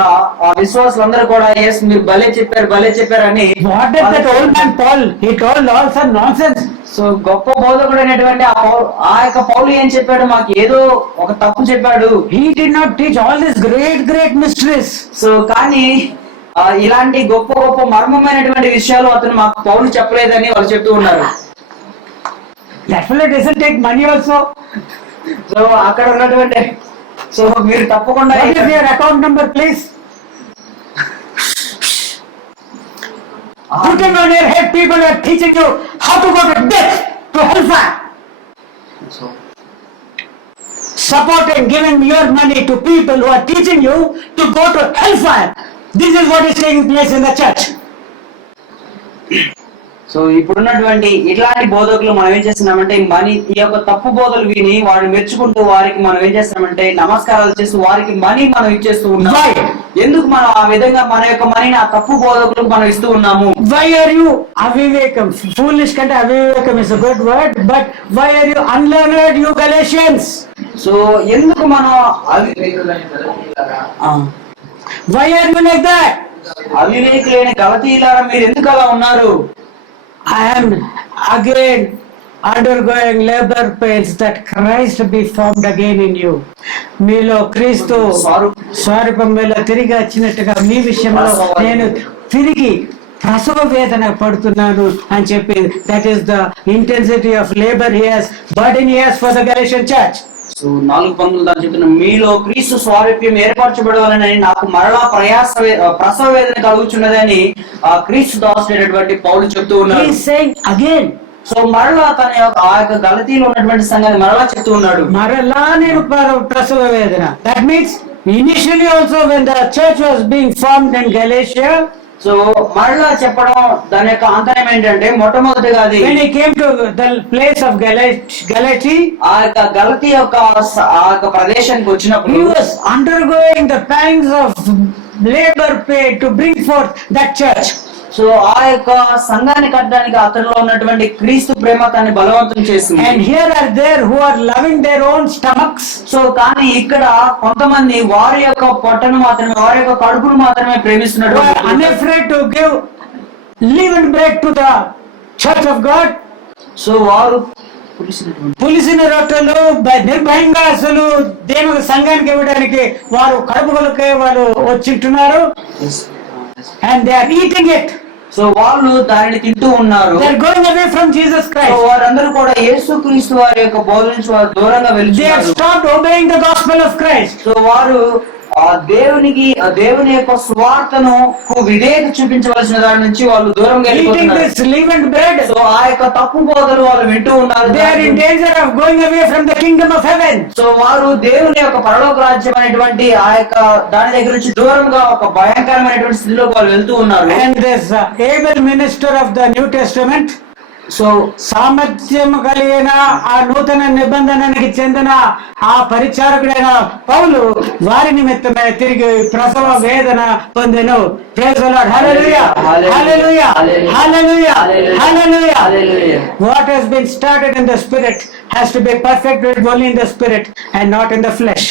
విశ్వాసులందరూ కూడా ఎస్ మీరు భలే చెప్పారు అని What did that old man Paul? He told all some nonsense. So గొప్ప బోధకుడు అయినటువంటి ఆ యొక్క పౌలు ఏం చెప్పాడు, మాకు ఏదో ఒక తప్పు చెప్పాడు. He did not teach all these great mysteries. So కానీ ఇలాంటి గొప్ప మర్మమైనటువంటి విషయాలు అతను మాకు పౌలు చెప్పలేదని వాళ్ళు చెప్తూ ఉన్నారు. That fellow doesn't take money also. So అక్కడ ఉన్నటువంటి సో మీరు తప్పకుండా What is your account number, please? Putting on your head, people are teaching you how to go to death, to hellfire. Supporting, giving your money to people who are teaching you to go to hellfire. This is what is taking place in the church. So ఇప్పుడున్నటువంటి ఇట్లాంటి బోధకులు మనం ఏం చేస్తున్నామంటే ఈ యొక్క తప్పు బోధలు విని వారిని మెచ్చుకుంటూ వారికి మనం ఏం చేస్తున్నామంటే నమస్కారాలు చేస్తూ వారికి మనీ మనం ఇచ్చేస్తూ ఉన్నాం. Why? ఎందుకు మనం ఆ విధంగా మన యొక్క మనీని ఆ తప్పు బోధకులకు మనం ఇస్తూ ఉన్నాము? Why are you avivekam? Foolish kante avivekam is a good word, but why are you unlearned, you Galatians? So ఎందుకు మనం Why are you like that? అవివేకులైన గలతీయులారా మీరు ఎందుకు అలా ఉన్నారు? I am again undergoing labor pains that Christ be formed again in you. మీలో క్రీస్తు స్వరూపం మీలో తిరిగి వచ్చినట్టుగా మీ విషయంలో నేను తిరిగి ప్రసవ వేదన పడుతున్నాను అని చెప్పి that is the intensity of labour he has burden he has for the Galatians church. So 4 పంతులు దాని చెప్తున్న మీలో క్రీస్తు స్వారూప్యం ఏర్పరచబడాలని నాకు మరలా ప్రసవ వేదన కలుగుచున్నదని క్రీస్తు దాసుడైనటువంటి పౌలు చెప్తూ ఉన్నారు. He is saying again. So మరలా తన యొక్క ఆ యొక్క గలతీలో ఉన్నటువంటి సంఘాన్ని మరలా చెప్తూ ఉన్నాడు. మరలా నేను ప్రసవ వేదన. That means initially also when the church was being formed in Galatia, so మరలా చెప్పడం దాని యొక్క ఆంతర్యం ఏంటంటే మొట్టమొదటిగా అది when he came to the place of Galatia, ఆ యొక్క గలతీ యొక్క ఆ యొక్క ప్రదేశానికి వచ్చినప్పుడు he was undergoing the pangs of labor pain to bring forth that church. So ఆ యొక్క సంఘాన్ని కట్టడానికి అతనిలో ఉన్నటువంటి క్రీస్తు ప్రేమ తనని బలవంతం చేసింది. And here are there who are loving their own stomachs. So కానీ ఇక్కడ కొంతమంది వారి యొక్క పొట్టను మాత్రమే వారి యొక్క కడుపును మాత్రమే Who are ప్రేమిస్తున్నారు. unafraid to give leavened bread to the church of God. So వారు పులిసిన రొట్టెలు నిర్భయంగా అసలు దేవుని సంఘానికి ఇవ్వడానికి వారు కడుపులకే వారు వచ్చింటున్నారు. And they are eating it. So వాళ్ళు దానిని తింటూ ఉన్నారు. They are going away from Jesus so Christ. వారందరూ కూడా యేసుక్రీస్తు వారి యొక్క బోధ నుంచి వారు దూరంగా They have వెళ్తున్నారు. stopped obeying the gospel of Christ. So వారు దేవుని యొక్క స్వార్థను విధేయత చూపించవలసిన దాని నుంచి వాళ్ళు దూరంగా Eating వెళ్ళిపోతున్నారు. this leavened bread, సో ఆ యొక్క తప్పు బోధలు వాళ్ళు వింటూ ఉన్నారు. they are in danger of going away from the kingdom of heaven. So వారు దేవుని యొక్క పరలోక రాజ్యం అనేటువంటి ఆ యొక్క దాని దగ్గర నుంచి దూరంగా ఒక భయంకరమైనటువంటి స్థితిలోకి వాళ్ళు వెళ్తూ ఉన్నారు. And this able minister of the New Testament, so సామర్థ్యం కలిగిన ఆ నూతన నిబంధనకి చెందిన ఆ పరిచారకుడైన పౌలు వారి నిమిత్తమే తిరిగి ప్రసవ వేదన పొందెను. Praise the lord. Hallelujah, hallelujah, hallelujah, hallelujah. What has been started in the spirit has to be perfected only in the spirit and not in the flesh.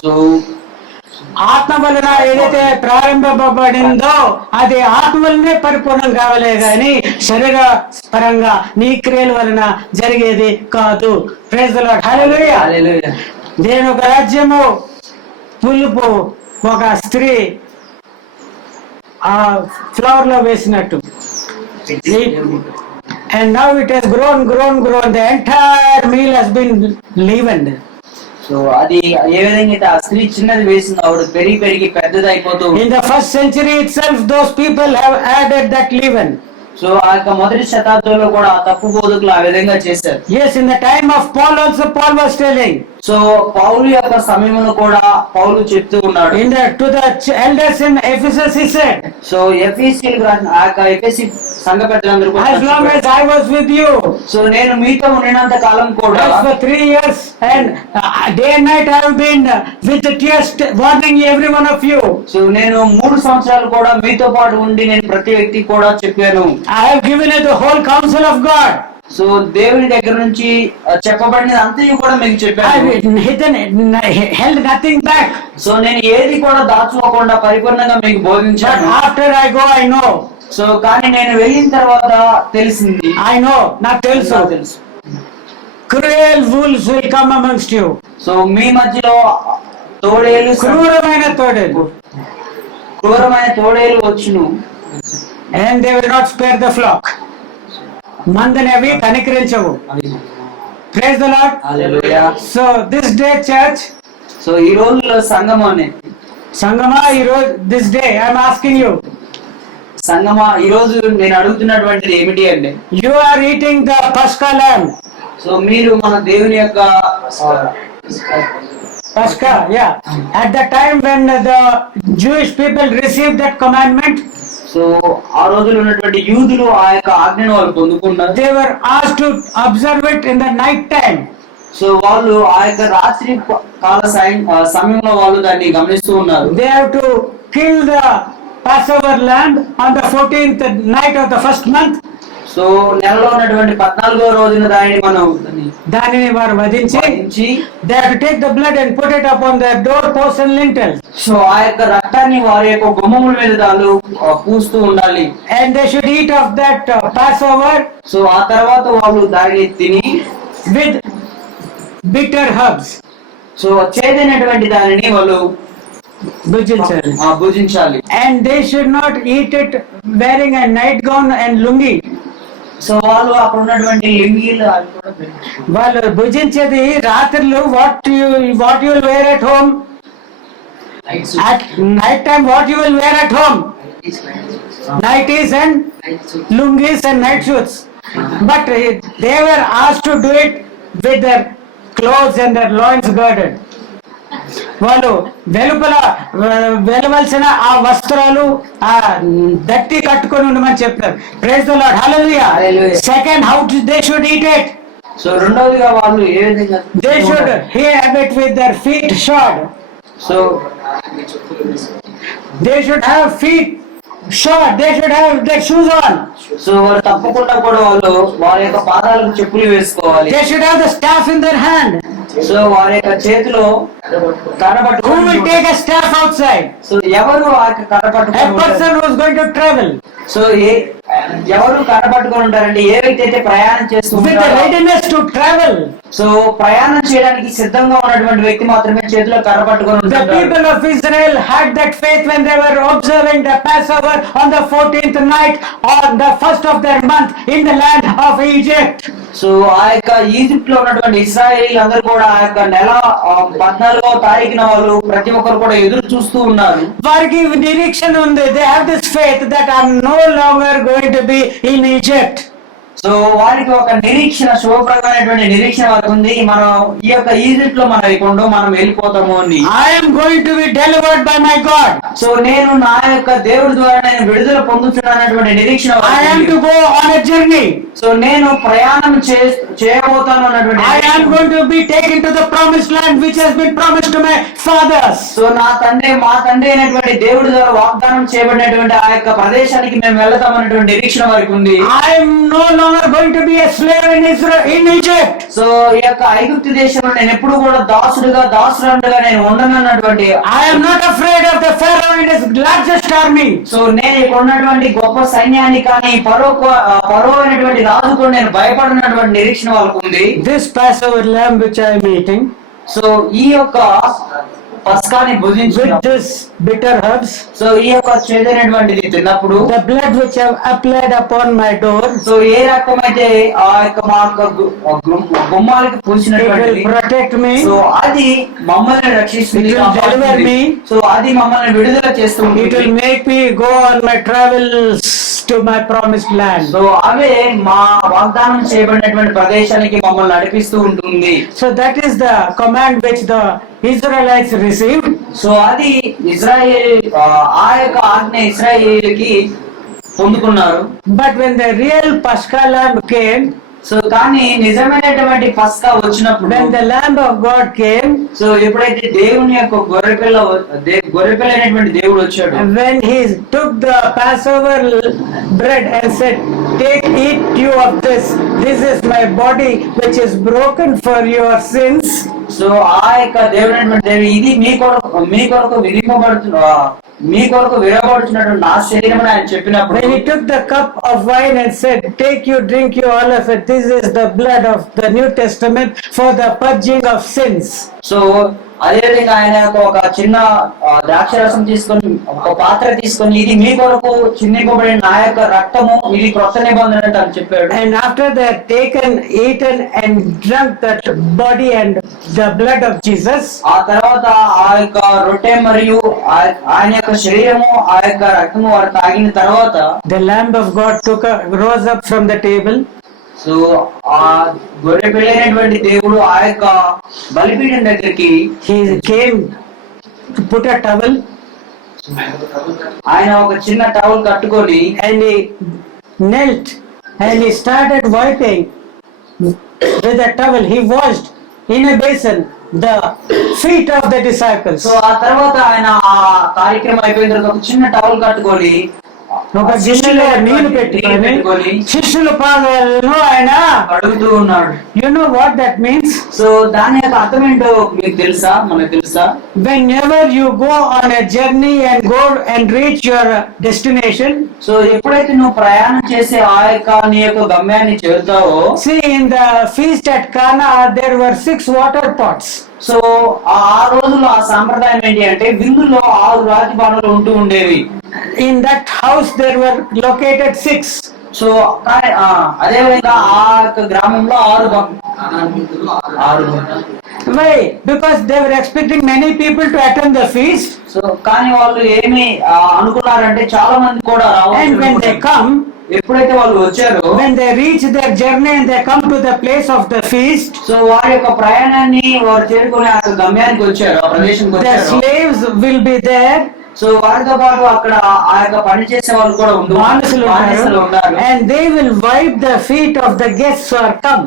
So ఆత్మ వలన ఏదైతే ప్రారంభింపబడిందో అది ఆత్మ వలనే పరిపూర్ణం కావాలే గాని శరీర పరంగా నీ క్రియల వలన జరిగేది కాదు. Praise the lord. Hallelujah. Hallelujah. నేను ఒక రాజ్యము పులుపు ఒక స్త్రీ ఆ ఫ్లవర్ లో వేసినట్టు. And now it has grown. The entire meal has been leavened. So అది ఏ విధంగా అయితే ఆ స్త్రీ చిన్నది వేసింది ఆవిడ పెరిగి పెద్దది అయిపోతూ In the first century itself, those people have added that leaven. So ఆ యొక్క మొదటి శతాబ్దంలో కూడా ఆ తప్పు బోధకులు ఆ విధంగా చేశారు. Yes, in the time of Paul also, Paul was telling. So పౌలు యొక్క సమయంలో కూడా పౌలు చెప్తూ ఉన్నాడు. To the elders in Ephesus, he said, so ఎఫెసీయులకు రాసిన ఆ యొక్క ఎఫెసీ సంఘ పెద్దలందరూ కూడా as long as I was with you, so నేను మీతో ఉన్నంత కాలం కూడా just for 3 years, and day and night I have been with the tears warning every one of you. So నేను 3 సంవత్సరాలు కూడా మీతో పాటు ఉండి నేను ప్రతి వ్యక్తికి కూడా చెప్పాను. I have given you the whole counsel of God. So దేవుని దగ్గర నుంచి చెప్పబడినది అంతయు కూడా మీకు I చెప్పాను. held nothing back. సో నేను ఏది కూడా దాచుకోకుండా పరిపూర్ణంగా మీకు But బోధించాను. after I go, I know. So కానీ నేను వెళ్ళిన తర్వాత తెలిసింది. I know, నాకు తెలుసు. తెలుసు. Cruel wolves will come amongst you. So మీ మధ్యలో తోడేలు క్రూరమైన తోడేలు. క్రూరమైన తోడేలు వచ్చును. And they will not spare the flock. మందని అవి కనికరించవు. Praise the Lord. Hallelujah. So this day church, so ఈ రోజుల్లో సంఘం అనేది సంగమా ఈ రోజు this day I am asking you, సంఘమా ఈ రోజు నేను అడుగుతున్నటువంటిది ఏమిటి అంటే you are eating the Pascha lamb. So మీరు మన దేవుని యొక్క Pascha, yeah. At the time when the Jewish people received that commandment, so ఆ రోజుల్లో ఉన్నటువంటి యూదులు ఆ యొక్క ఆజ్ఞను వాళ్ళు పొందుకున్నారు. they were asked to observe it in the night time. So వాళ్ళు ఆ యొక్క రాత్రి కాల సమయంలో వాళ్ళు దాన్ని గమనిస్తూ ఉన్నారు. They have to kill the Passover lamb on the 14th night of the first month. So నెలలో ఉన్నటువంటి 14వ రోజున దానిని వారు వధించి they have to take the blood and put it upon their doorposts and lintels. So ఆ యొక్క రక్తాన్ని వారి యొక్క గుమ్మముల మీద వాళ్ళు పూస్తూ ఉండాలి. And they should eat of that Passover. So ఆ తర్వాత వాళ్ళు దానిని తిని with bitter herbs. సో చేదైనటువంటి దానిని వాళ్ళు భుజించాలి. And they should not eat it wearing a nightgown and lungi. So వాళ్ళు అక్కడ ఉన్నటువంటి లింగీలు వాళ్ళు భుజించేది రాత్రులు what you will wear at home. At night time what you will wear at home. Nighties and lungis and night suits. But they were asked to do it with their clothes and their loins girded. వాళ్ళు వెలుపల వెళ్ళవలసిన ఆ వస్త్రాలు ఆ దట్టి కట్టుకొని ఉండమని చెప్తారు. Praise the lord. Hallelujah. Second, how they should eat it. So రెండోదిగా వాళ్ళు ఏ విధంగా they should have it with their feet shod. So they should have feet shod. They should have their shoes on. So వాళ్ళు తప్పకుండా కూడా వాళ్ళు వారి యొక్క పాదాలకు చెప్పులు వేసుకోవాలి. They should have the staff in their hand. So వారి యొక్క చేతిలో కర్ర Who will take a staff outside? So ఎవరు ఆ యొక్క కర్ర A person who is going to travel so ఎవరు కర్ర పట్టుకొని ఉంటారంటే ఏ వ్యక్తి అయితే ప్రయాణం చేస్తూ with the readiness to travel. So ప్రయాణం చేయడానికి సిద్ధంగా ఉన్నటువంటి వ్యక్తి మాత్రమే చేతిలో కర్ర పట్టుకొని The ఉంటారు. people of Israel had that faith when they were observing the Passover on the 14th night on the first of their month in the land of Egypt. So ఆ యొక్క ఈజిప్ట్ లో ఉన్నటువంటి ఇశ్రాయేలీలు అందరూ కూడా ఆ యొక్క నెల 14వ తారీఖున వాళ్ళు ప్రతి ఒక్కరు కూడా ఎదురు చూస్తూ ఉన్నారు. వారికి నిరీక్షణ ఉంది. They have this faith that I'm no longer going to be in Egypt. So వారికి ఒక నిరీక్షణ, శుభప్రదమైనటువంటి నిరీక్షణ వారికి ఉంది. మనం ఈ యొక్క ఈజిప్ట్ లో మనం ఇక్కడ మనం వెళ్ళిపోతాము అని. I am going to be delivered by my God. So నేను నా యొక్క దేవుడి ద్వారా నేను విడుదల పొందుతున్నానటువంటి నిరీక్షణ I వారికి am ఉంది. to go on a journey. So నేను ప్రయాణం చేయబోతాను అన్నటువంటి I am going to be taken to the promised land which has been promised to my fathers. So మా తండ్రి అయినటువంటి దేవుడి ద్వారా వాగ్దానం చేయబడినటువంటి ఆ యొక్క ప్రదేశానికి మేము వెళ్తామన్నటువంటి నిరీక్షణ వారికి ఉంది. I am no longer going to be a slave in Israel, in Egypt. So ఈ యొక్క ఐగుప్తు దేశంలో నేను ఎప్పుడు కూడా దాసురాలుగా నేను ఉండనన్నటువంటి I am not afraid of the Pharaoh and his largest army. So నేను ఇక్కడ ఉన్నటువంటి గొప్ప సైన్యాన్ని కానీ పరో అనేటువంటి రాజుకు నేను భయపడినటువంటి నిరీక్షణ వాళ్ళకు ఉంది. This Passover lamb which I am eating, so ఈ యొక్క పస్కాని భుజించు with this bitter herbs, so ఈ యొక్క చేదైనటువంటిది తిన్నప్పుడు the blood which I have applied upon my door, so ఏ రకమైతే ఆ యొక్క మా యొక్క గుమ్మాలకి it పూసినటువంటి will protect me. సో అది మమ్మల్ని రక్షిస్తుంది, It will deliver me. So అది మమ్మల్ని విడుదల చేస్తుంది. It will make me go on my travels to my promised land. So అవే మా వాగ్దానం చేయబడినటువంటి ప్రదేశానికి మమ్మల్ని నడిపిస్తూ ఉంటుంది. So that is the command which the Israelites received. So అది ఆ యొక్క ఆజ్ఞ ఇశ్రాయేలుకి పొందుకున్నారు. But when the real Paschal lamb came, so కానీ నిజమైనటువంటి పస్కా వచ్చినప్పుడు, when the Lamb of God came, so ఎప్పుడైతే దేవుని యొక్క గొర్రెపిల్ల అనేటువంటి దేవుడు వచ్చాడు, and when he took the Passover bread and said, "Take, eat you of this. This is my body which is broken for your sins." So ఆ యొక్క దేవుడు అనేటువంటి దేవుడు ఇది మీ కొరకు విరగబడుతున్నటువంటి నా శరీరం అని ఆయన చెప్పినప్పుడు, When he took the cup of wine and said, "Take you, drink you all of it. This is the blood of the New Testament for the purging of sins." So అదేవిధంగా ఆయన ఒక చిన్న ద్రాక్షరసం తీసుకొని ఒక పాత్ర తీసుకొని ఇది మీ కొరకు చిందింపబడిన నా యొక్క రక్తము, ఇది క్రొత్త నిబంధన అని చెప్పాడు. And after they had taken, eaten and drunk that body and the blood of Jesus, ఆ తర్వాత ఆ యొక్క రొట్టె మరియు ఆయన యొక్క శరీరము ఆ యొక్క రక్తము వారు తాగిన తర్వాత, the Lamb of God rose up from the table. So ఆ గొర్రె పిల్లైనటువంటి దేవుడు ఆ యొక్క బలిపీఠం దగ్గరికి He came to put a towel ఆయన ఒక చిన్న టవల్ కట్టుకొని and he knelt and he started wiping with a towel. He washed in a basin the feet of the disciples. So ఆ తర్వాత ఆయన ఆ కార్యక్రమం అయిపోయిన తర్వాత ఒక చిన్న టవల్ కట్టుకొని ఒక గిన్నెలో నీళ్లు పెట్టుకొని శిష్యుల పాదాలను ఆయన అడుగుతూ ఉన్నాడు. You know what that means? So దాని యొక్క అర్థం ఏంటో మీకు తెలుసా? మనకు తెలుసా? Whenever you go on a journey and go and reach your destination, so ఎప్పుడైతే నువ్వు ప్రయాణం చేసే ఆ యొక్క నీ యొక్క గమ్యాన్ని చేరుతావో, see, in the feast at Cana there were 6 water pots. So ఆ రోజుల్లో ఆ సాంప్రదాయం ఏంటి అంటే విందులో 6 రాతి బాణలు ఉంటూ ఉండేవి. In that house there were located 6. So అదే విధంగా ఆ యొక్క గ్రామంలో 6 Why? Because they were expecting many people to attend the feast, so కానీ వాళ్ళు ఏమి అనుకున్నారంటే చాలా మంది కూడా and when they రావాలి. come, ఎప్పుడైతే వాళ్ళు వచ్చారో, when they reach their journey and they come to the place of the feast, so వారి యొక్క ప్రయాణాన్ని వారు చేరుకునే ఆ గమ్యానికి వచ్చారు, ఆ ప్రదేశానికి the వచ్చారు. slaves will be there, so వారితో పాటు అక్కడ ఆ యొక్క పని చేసే వాళ్ళు కూడా బానిసలు బానిసలు ఉంటారు, ఉన్నారు. and they will wipe the feet of the guests who are come.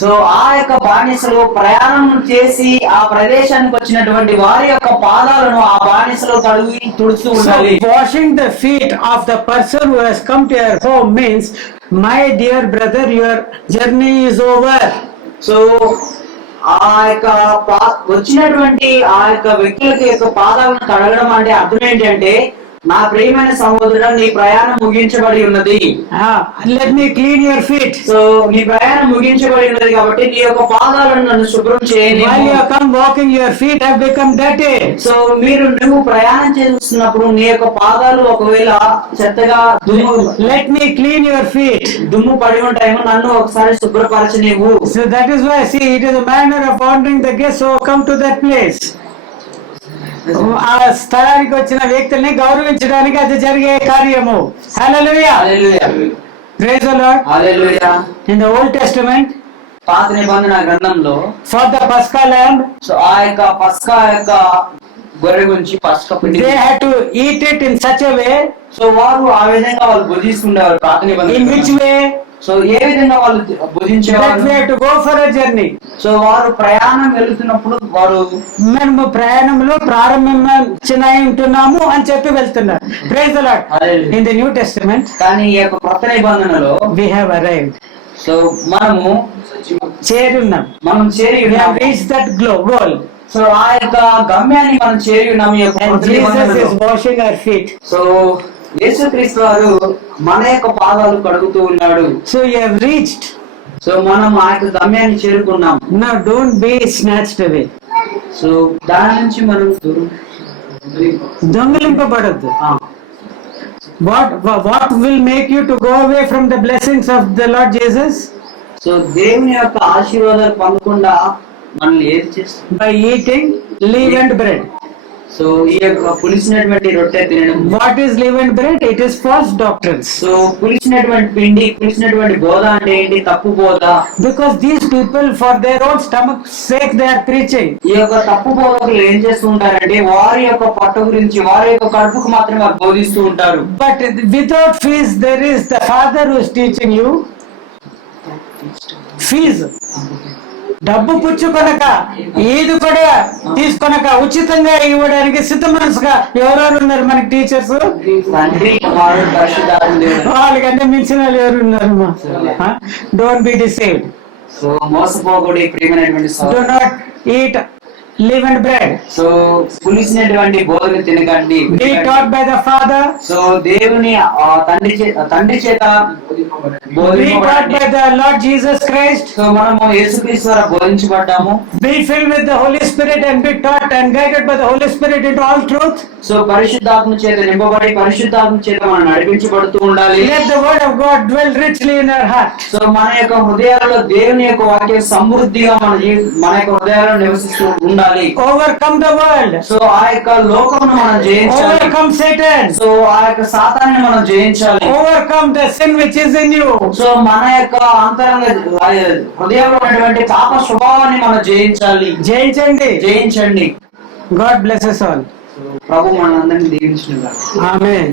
So ఆ యొక్క బానిసలు ప్రయాణం చేసి ఆ ప్రదేశానికి వచ్చినటువంటి వారి యొక్క పాదాలను ఆ బానిసలు తుడుస్తూ So ఉండాలి. washing the feet of the person who has come to your home means, my dear brother, your journey is over. So ఆ యొక్క వచ్చినటువంటి ఆ యొక్క వ్యక్తులకి యొక్క పాదాలను కడగడం అంటే అర్థం ఏంటంటే, నా ప్రియమైన సహోదరుడు నీ ప్రయాణం ముగించబడి ఉన్నది. Let me clean your feet. So నీ ప్రయాణం ముగించబడి ఉన్నది కాబట్టి నీ యొక్క పాదాలను నన్ను శుభ్రం చేయని. While you come walking, your feet have become dirty. So నువ్వు ప్రయాణం చేస్తున్నప్పుడు నీ యొక్క పాదాలు ఒకవేళ చెత్తగా Let me clean your feet. దుమ్ము పడి ఉంటాయేమో, నన్ను ఒకసారి శుభ్రపరచ నీవు. So that is why, see, it is a manner of honoring the guests who come to that place. ఆ స్థలానికి వచ్చిన వ్యక్తుల్ని గౌరవించడానికి అది జరిగే కార్యము. హల్లెలూయా. హల్లెలూయా. Praise the Lord. Hallelujah. In the Old Testament, పాత నిబంధన గ్రంథంలో for the Paschal lamb, so ఆ యొక్క పస్కా యొక్క గొర్రె గురించి పస్కా పిండి they had to eat it in such a way. So వారు ఆ విధంగా వాళ్ళు భుజిస్తుండేవారు పాత In నిబంధన. which way? సో ఏ విధంగా వాళ్ళు That భుజించేవారు? we had to go for a journey. So వారు ప్రయాణం వెళుతున్నప్పుడు వారు మనము ప్రయాణంలో ప్రారంభించినై ఉంటున్నాము అని చెప్పి వెళ్తున్నారు. Praise the Lord. Hallelujah. In the New Testament, కానీ ఈ యొక్క కొత్త నిబంధనలో we have arrived. సో మనము చేరున్నాం. చేరి We have ఉన్నాము. reached that goal. సో ఆ యొక్క గమ్యాన్ని మనం చేరి ఉన్నాము ఈ యొక్క And కొత్త Jesus నిబంధనలో. is washing our feet. So యేసుక్రీస్తు వారు మన యొక్క పాదాలు కడుగుతూ ఉన్నాడు. So you have reached. So మనం ఆ యొక్క గమ్యాన్ని చేరుకున్నాం. Now don't be snatched away. So దాని నుంచి మనం దూరం దొంగిలింపబడద్దు. What will make you to go away from the blessings of the Lord Jesus? So దేవుని యొక్క ఆశీర్వాదాలు పొందకుండా మనల్ని ఏది చేస్తుంది? By eating leavened bread. So ఈ యొక్క పులిసినటువంటి రొట్టె తినడం. What is leavened bread? It is false doctrines. So పులిసినటువంటి పిండి, పులిసినటువంటి బోధ అంటే ఏంటి? తప్పు బోధ. Because these people, for their own stomach's sake, they are preaching. ఈ యొక్క తప్పు బోధకులు ఏం చేస్తూ ఉంటారంటే వారి యొక్క పట్టు గురించి, వారి యొక్క కడుపుకు మాత్రమే వారు బోధిస్తూ ఉంటారు. But without fees, there is the Father who is teaching you. Fees. డబ్బు పుచ్చుకొనక ఏది కూడా తీసుకొనక ఉచితంగా ఇవ్వడానికి సిద్ధ మనసుగా ఎవరెవరు ఉన్నారు మనకి టీచర్స్? తండ్రి, కుమారుడు, పరిశుద్ధాత్మ దేవుడు. వాళ్ళకంటే మించిన వాళ్ళు ఎవరు ఉన్నారు? Don't be deceived. సో మోసపోకూడదు ప్రియమైనటువంటి డో సోదరుడు. Not eat leavened bread. So పులిసినటువంటి బోధలు తినకండి. Be taught by the Father. So దేవుని తండ్రి చేత Be taught బోధించబడండి. by the Lord Jesus Christ. So మనము యేసుక్రీస్తు ద్వారా బోధించబడ్డాము. Be filled with the Holy Spirit and be taught and guided by the Holy Spirit into all truth. So పరిశుద్ధాత్మ చేత నింపబడి పరిశుద్ధాత్మ చేత మనం నడిపించబడుతూ ఉండాలి. Let the word of God dwell richly in our heart. So మన యొక్క హృదయాలలో దేవుని యొక్క వాక్యం సమృద్ధిగా మన యొక్క హృదయాలలో నివసిస్తూ ఉండాలి. Overcome the world. సో ఆ యొక్క లోకమును మనం జయించాలి. Overcome Satan. సో ఆ యొక్క సాతాన్ని మనం జయించాలి. Overcome the sin which is in you. So మన యొక్క అంతరంగ హృదయంలో ఉన్నటువంటి పాప స్వభావాన్ని మనం జయించాలి. జయించండి. God bless us all. ప్రభు మనందరినీ దీవించునుగాక. Amen.